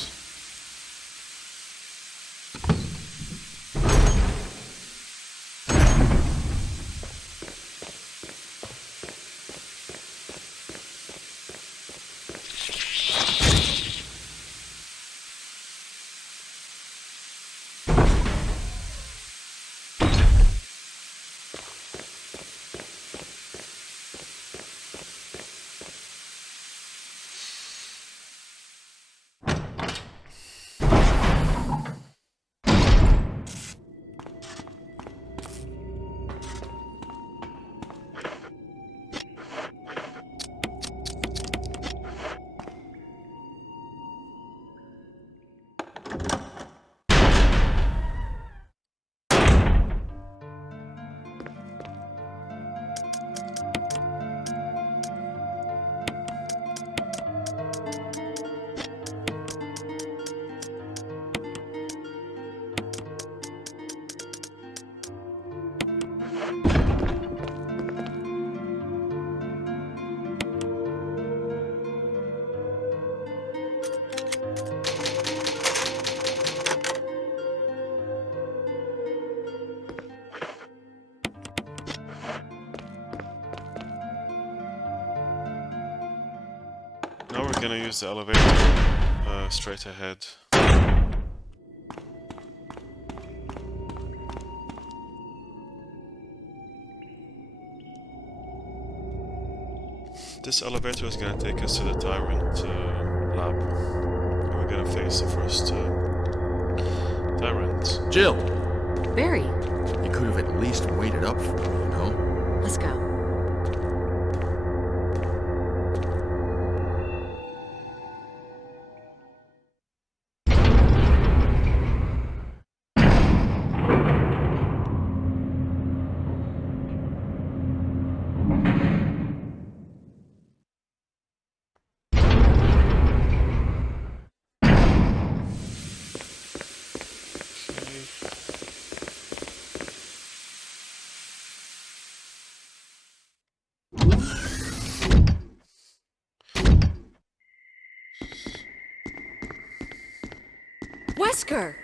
Now we're gonna use the elevator straight ahead. This elevator is gonna take us to the Tyrant lab. And we're gonna face the first Tyrant. Jill! Barry, You could have at least waited up for me, you know? let's go. Wesker!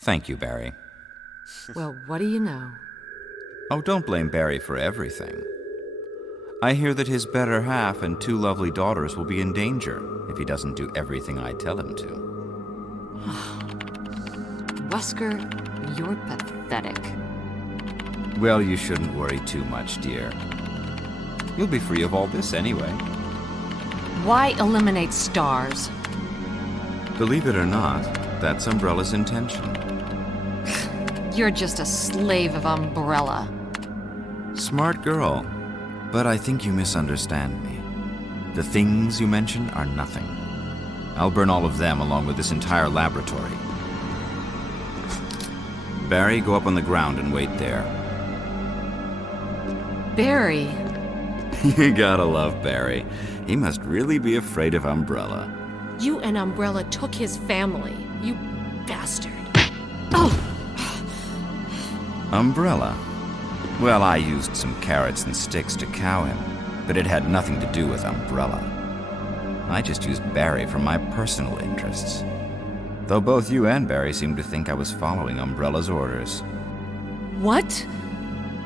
Thank you, Barry. Well, what do you know? Oh, don't blame Barry for everything. I hear that his better half and 2 lovely daughters will be in danger if he doesn't do everything I tell him to. Wesker, you're pathetic. Well, you shouldn't worry too much, dear. You'll be free of all this anyway. Why eliminate stars? Believe it or not, that's Umbrella's intention. You're just a slave of Umbrella. Smart girl. But I think you misunderstand me. The things you mention are nothing. I'll burn all of them along with this entire laboratory. Barry, go up on the ground and wait there. Barry. You gotta love Barry. He must really be afraid of Umbrella. You and Umbrella took his family. You bastard. Oh! Umbrella? Well, I used some carrots and sticks to cow him, but it had nothing to do with Umbrella. I just used Barry for my personal interests. Though both you and Barry seem to think I was following Umbrella's orders. What?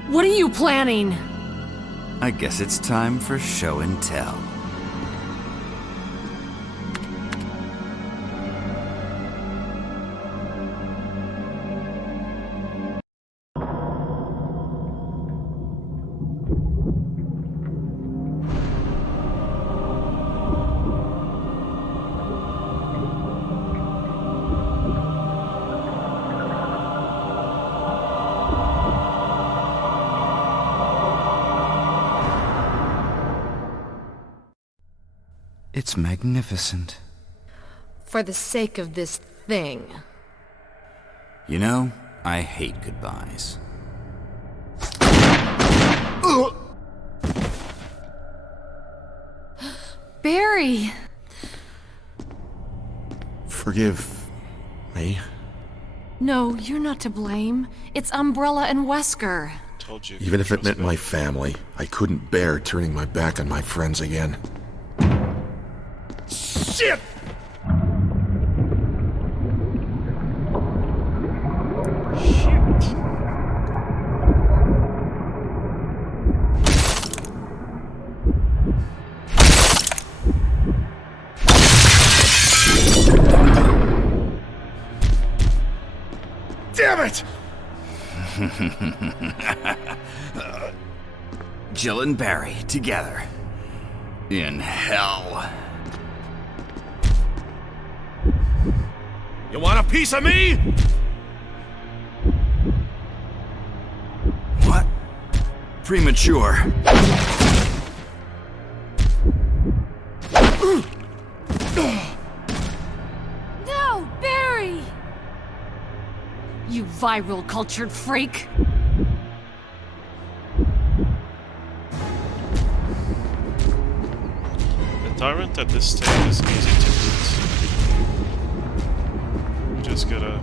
What are you planning? I guess it's time for show and tell. It's magnificent. For the sake of this thing. You know, I hate goodbyes. Barry! Forgive me. No, you're not to blame. It's Umbrella and Wesker. Told you. Even if it meant my family, I couldn't bear turning my back on my friends again. Shit! Damn it! Jill and Barry together. In hell. You want a piece of me? What? Premature. No, Barry! You viral cultured freak! The tyrant at this stage is easy to beat. You just gotta...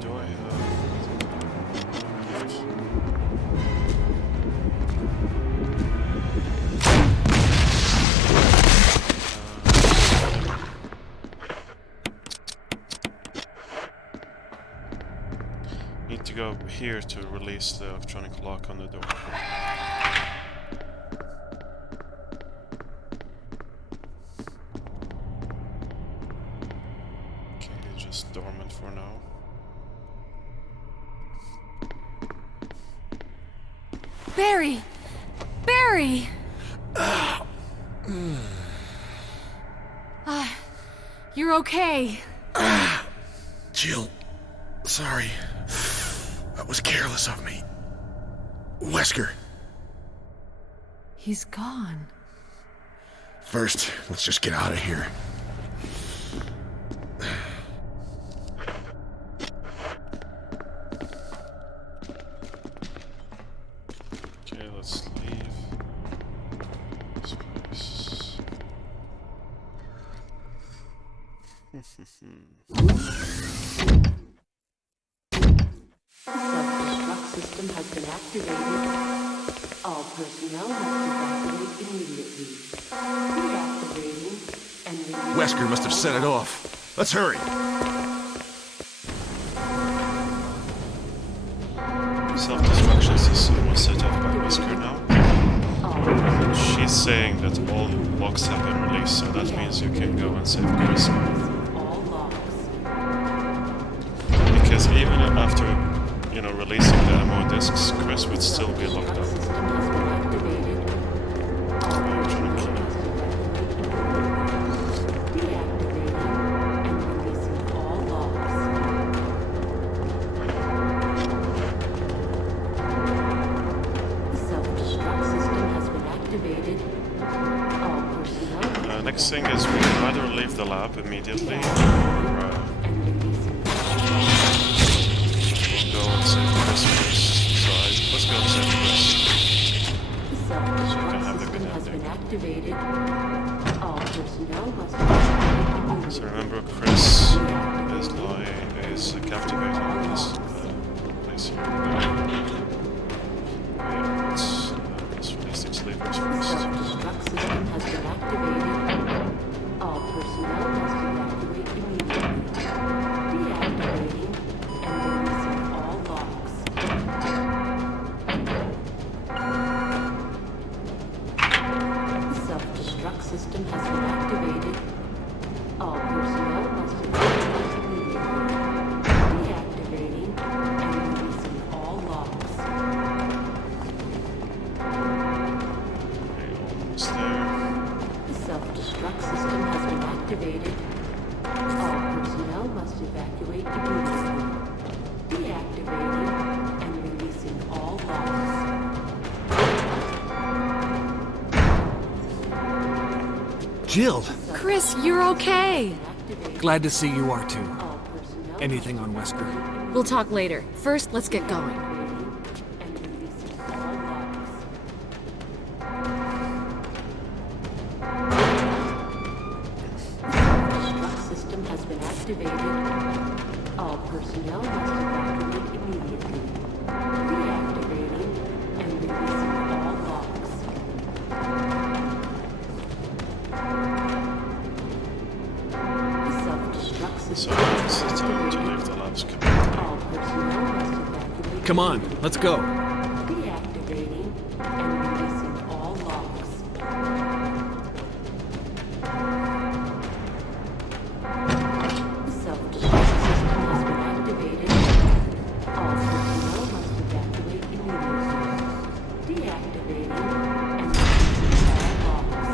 Do I have... Need to go here to release the electronic lock on the door. Okay, it's just dormant for now. Barry! Barry! You're okay. Jill, sorry. That was careless of me. Wesker, He's gone. first, let's just get out of here. Okay, let's leave this place. Self-destruct system has been activated. All personnel must evacuate immediately. Deactivating and Wesker must have set it off. Let's hurry. Self-destruction system was set up by Whisker now. She's saying that all locks have been released, so that means you can go and save Chris. all logs. Because even after, releasing the disks, Chris would still be locked up. System has been activated. All personnel must evacuate immediately. Deactivating and releasing all logs. The self-destruct system has been activated. All personnel must Next thing is we would rather leave the lab immediately, or and releasing we'll go and save Chris first. So let's go and save Chris. the self-destruct have the system good has ending. been activated. All personnel must evacuate immediately. So remember, Chris is captivated in this place here. Yeah, let's release these levers The first. self-destruct system has been activated. All personnel must evacuate immediately. Deactivating and releasing all logs. The self-destruct system has been activated. All personnel must evacuate immediately. Deactivating and releasing all logs. Okay, almost there. The self-destruct system has been activated. All personnel must evacuate immediately. Deactivating and releasing all logs. Jill, Chris, you're okay. Activating glad to see you are too. all personnel Anything on Wesker? We'll talk later. First, let's get going. and releasing all logs. The self-destruct system has been activated. All personnel must evacuate immediately. Deactivating and releasing all logs. The self-destruct So system now has it's been time to activated. leave the labs completely. All personnel must evacuate. Come on, let's go. Deactivating and releasing all logs. The self-destruct system has been activated. All personnel must evacuate immediately. Deactivating and releasing all logs.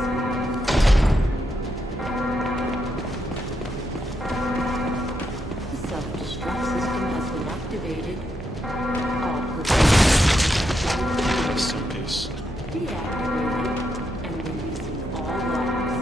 The self-destruct system has been activated. All personnel Rest in peace. deactivating and releasing all logs.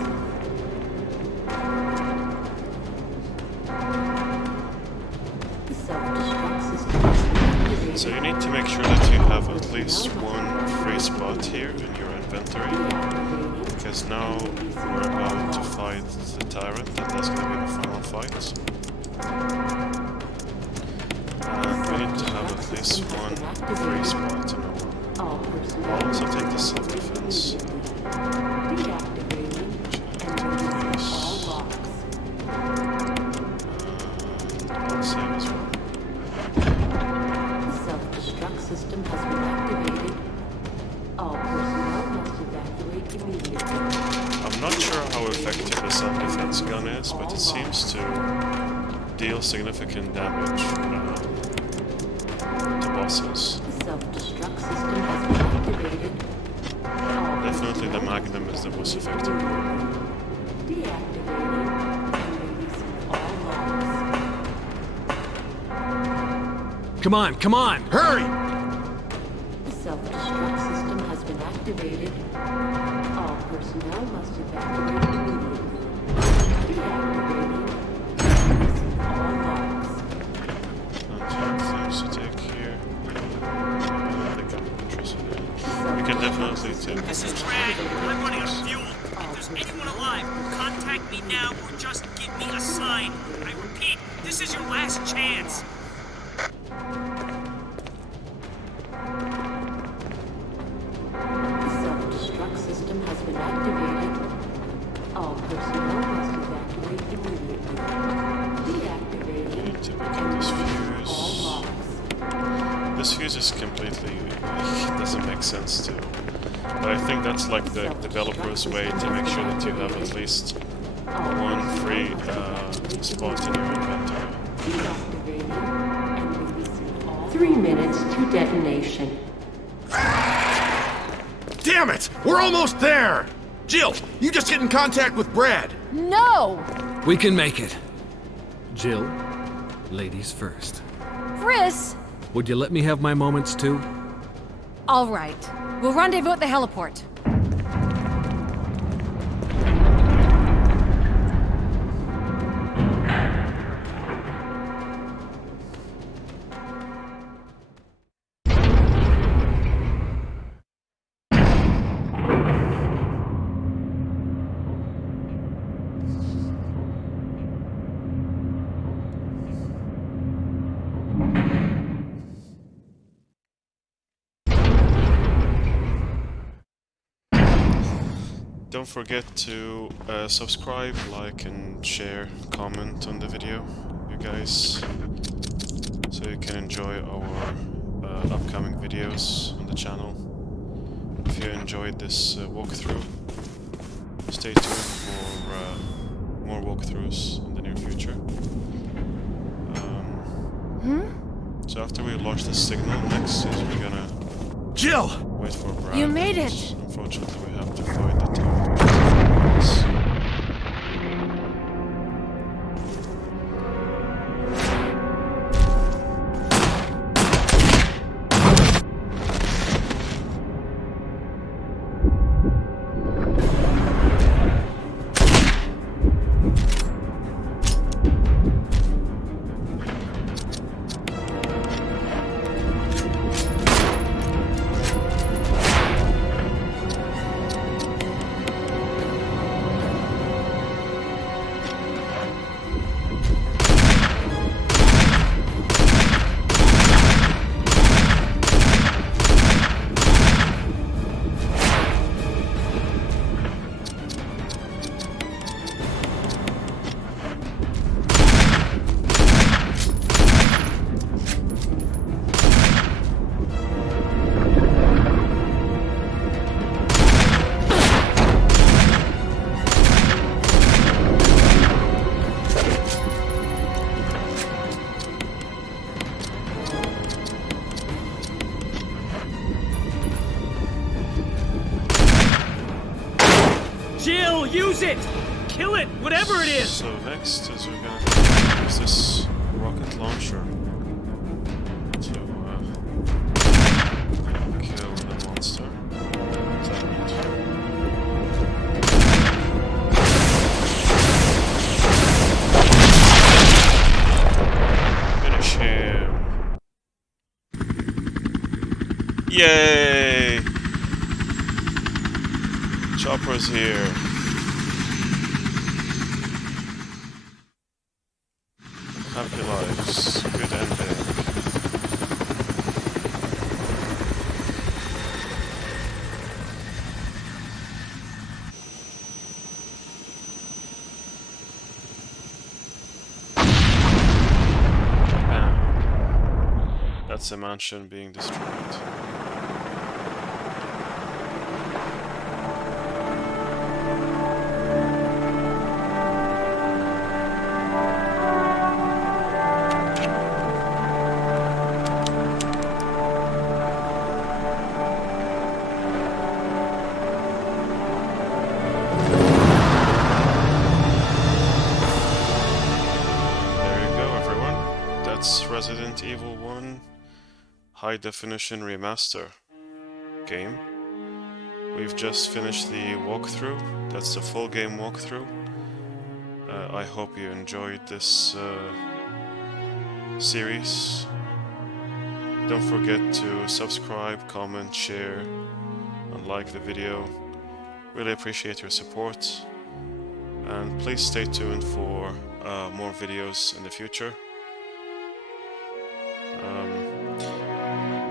The self-destruct system has been activated. So you need to make sure that you have at least one free spot here in your inventory, Deactivating because now we're about to fight the tyrant, and that's going to be the final fight. And we need to have at least one free spot in our all personnel wall, so must take the evacuate self-defense. immediately. Deactivating and releasing all logs. I'll save as well. The self-destruct system has been activated. All personnel must evacuate immediately. I'm not sure how effective the self-defense gun is, but it seems to deal significant damage to bosses. The self-destruct system has been activated. All Definitely the personnel Magnum is the must most evacuate effective. immediately. Deactivating and releasing all logs. Come on, come on, hurry! The self-destruct system has been activated. All personnel must evacuate immediately. Deactivating and releasing all logs. Not things to take here. I think I'm interested in. We can definitely take This is Drag. I'm running out of fuel. If there's anyone alive, contact me now or just give me a sign. I repeat, this is your last chance. The self-destruct system has been activated. All personnel must evacuate immediately. Deactivating need to pick up and this releasing fuse. all logs. This fuse is completely it doesn't make sense to. But I think that's like the developer's way to make sure that you have at least one free spot in your inventory. Deactivating and releasing all 3 minutes to detonation. Damn it! We're almost there! Jill, you just get in contact with Brad. No! We can make it. Jill, ladies first. Chris! Would you let me have my moments too? All right. We'll rendezvous at the heliport. Don't forget to subscribe, like, and share, comment on the video, you guys, so you can enjoy our upcoming videos on the channel. If you enjoyed this walkthrough, stay tuned for more walkthroughs in the near future. So after we launch the signal, next is we're gonna Jill! wait for Brad. You made it! Unfortunately, we have to fight the tower. Jill, use it! Kill it, whatever it is! So next is we're gonna use this rocket launcher to kill the monster. Is that right? Finish him. Yay! Chopper's here. Happy lives. Good ending. Bam. That's a mansion being destroyed. Resident Evil 1 High Definition Remaster game. We've just finished the walkthrough. That's the full game walkthrough. I hope you enjoyed this series. Don't forget to subscribe, comment, share, and like the video. Really appreciate your support. And please stay tuned for more videos in the future.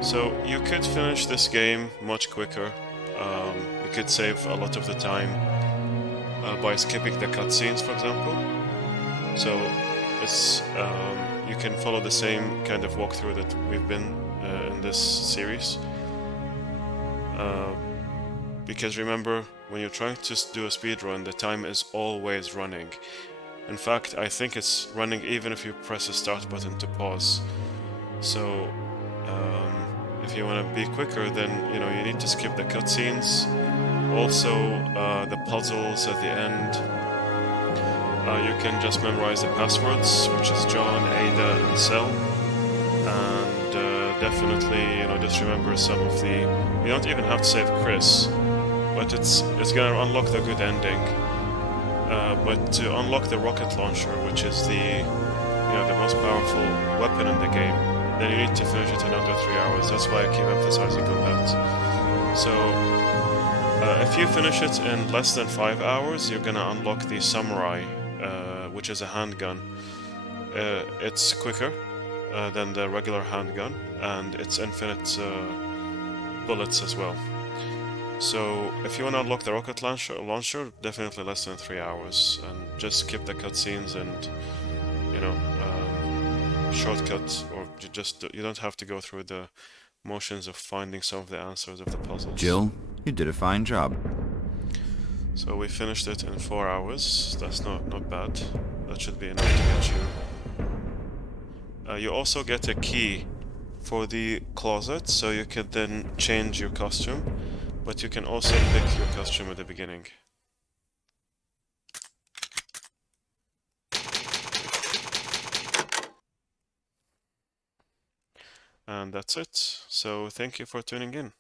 So you could finish this game much quicker. You could save a lot of the time by skipping the cutscenes, for example. So it's you can follow the same kind of walkthrough that we've been in this series. Because remember, when you're trying to do a speedrun, the time is always running. In fact, I think it's running even if you press the start button to pause. So If you want to be quicker, then you know you need to skip the cutscenes. Also, the puzzles at the end. You can just memorize the passwords, which is John, Ada, and Cell. And definitely, you know, just remember some of the. You don't even have to save Chris, but it's gonna unlock the good ending. But to unlock the rocket launcher, which is the the most powerful weapon in the game, then you need to finish it in under 3 hours. That's why I keep emphasizing on that. So if you finish it in less than 5 hours, you're gonna unlock the Samurai, which is a handgun. It's quicker than the regular handgun, and it's infinite bullets as well. So if you want to unlock the rocket launcher, definitely less than 3 hours, and just skip the cutscenes and shortcuts, or you don't have to go through the motions of finding some of the answers of the puzzles. Jill, you did a fine job. So we finished it in 4 hours. That's not bad. That should be enough to get you. You also get a key for the closet, so you can then change your costume, but you can also pick your costume at the beginning. And that's it. So thank you for tuning in.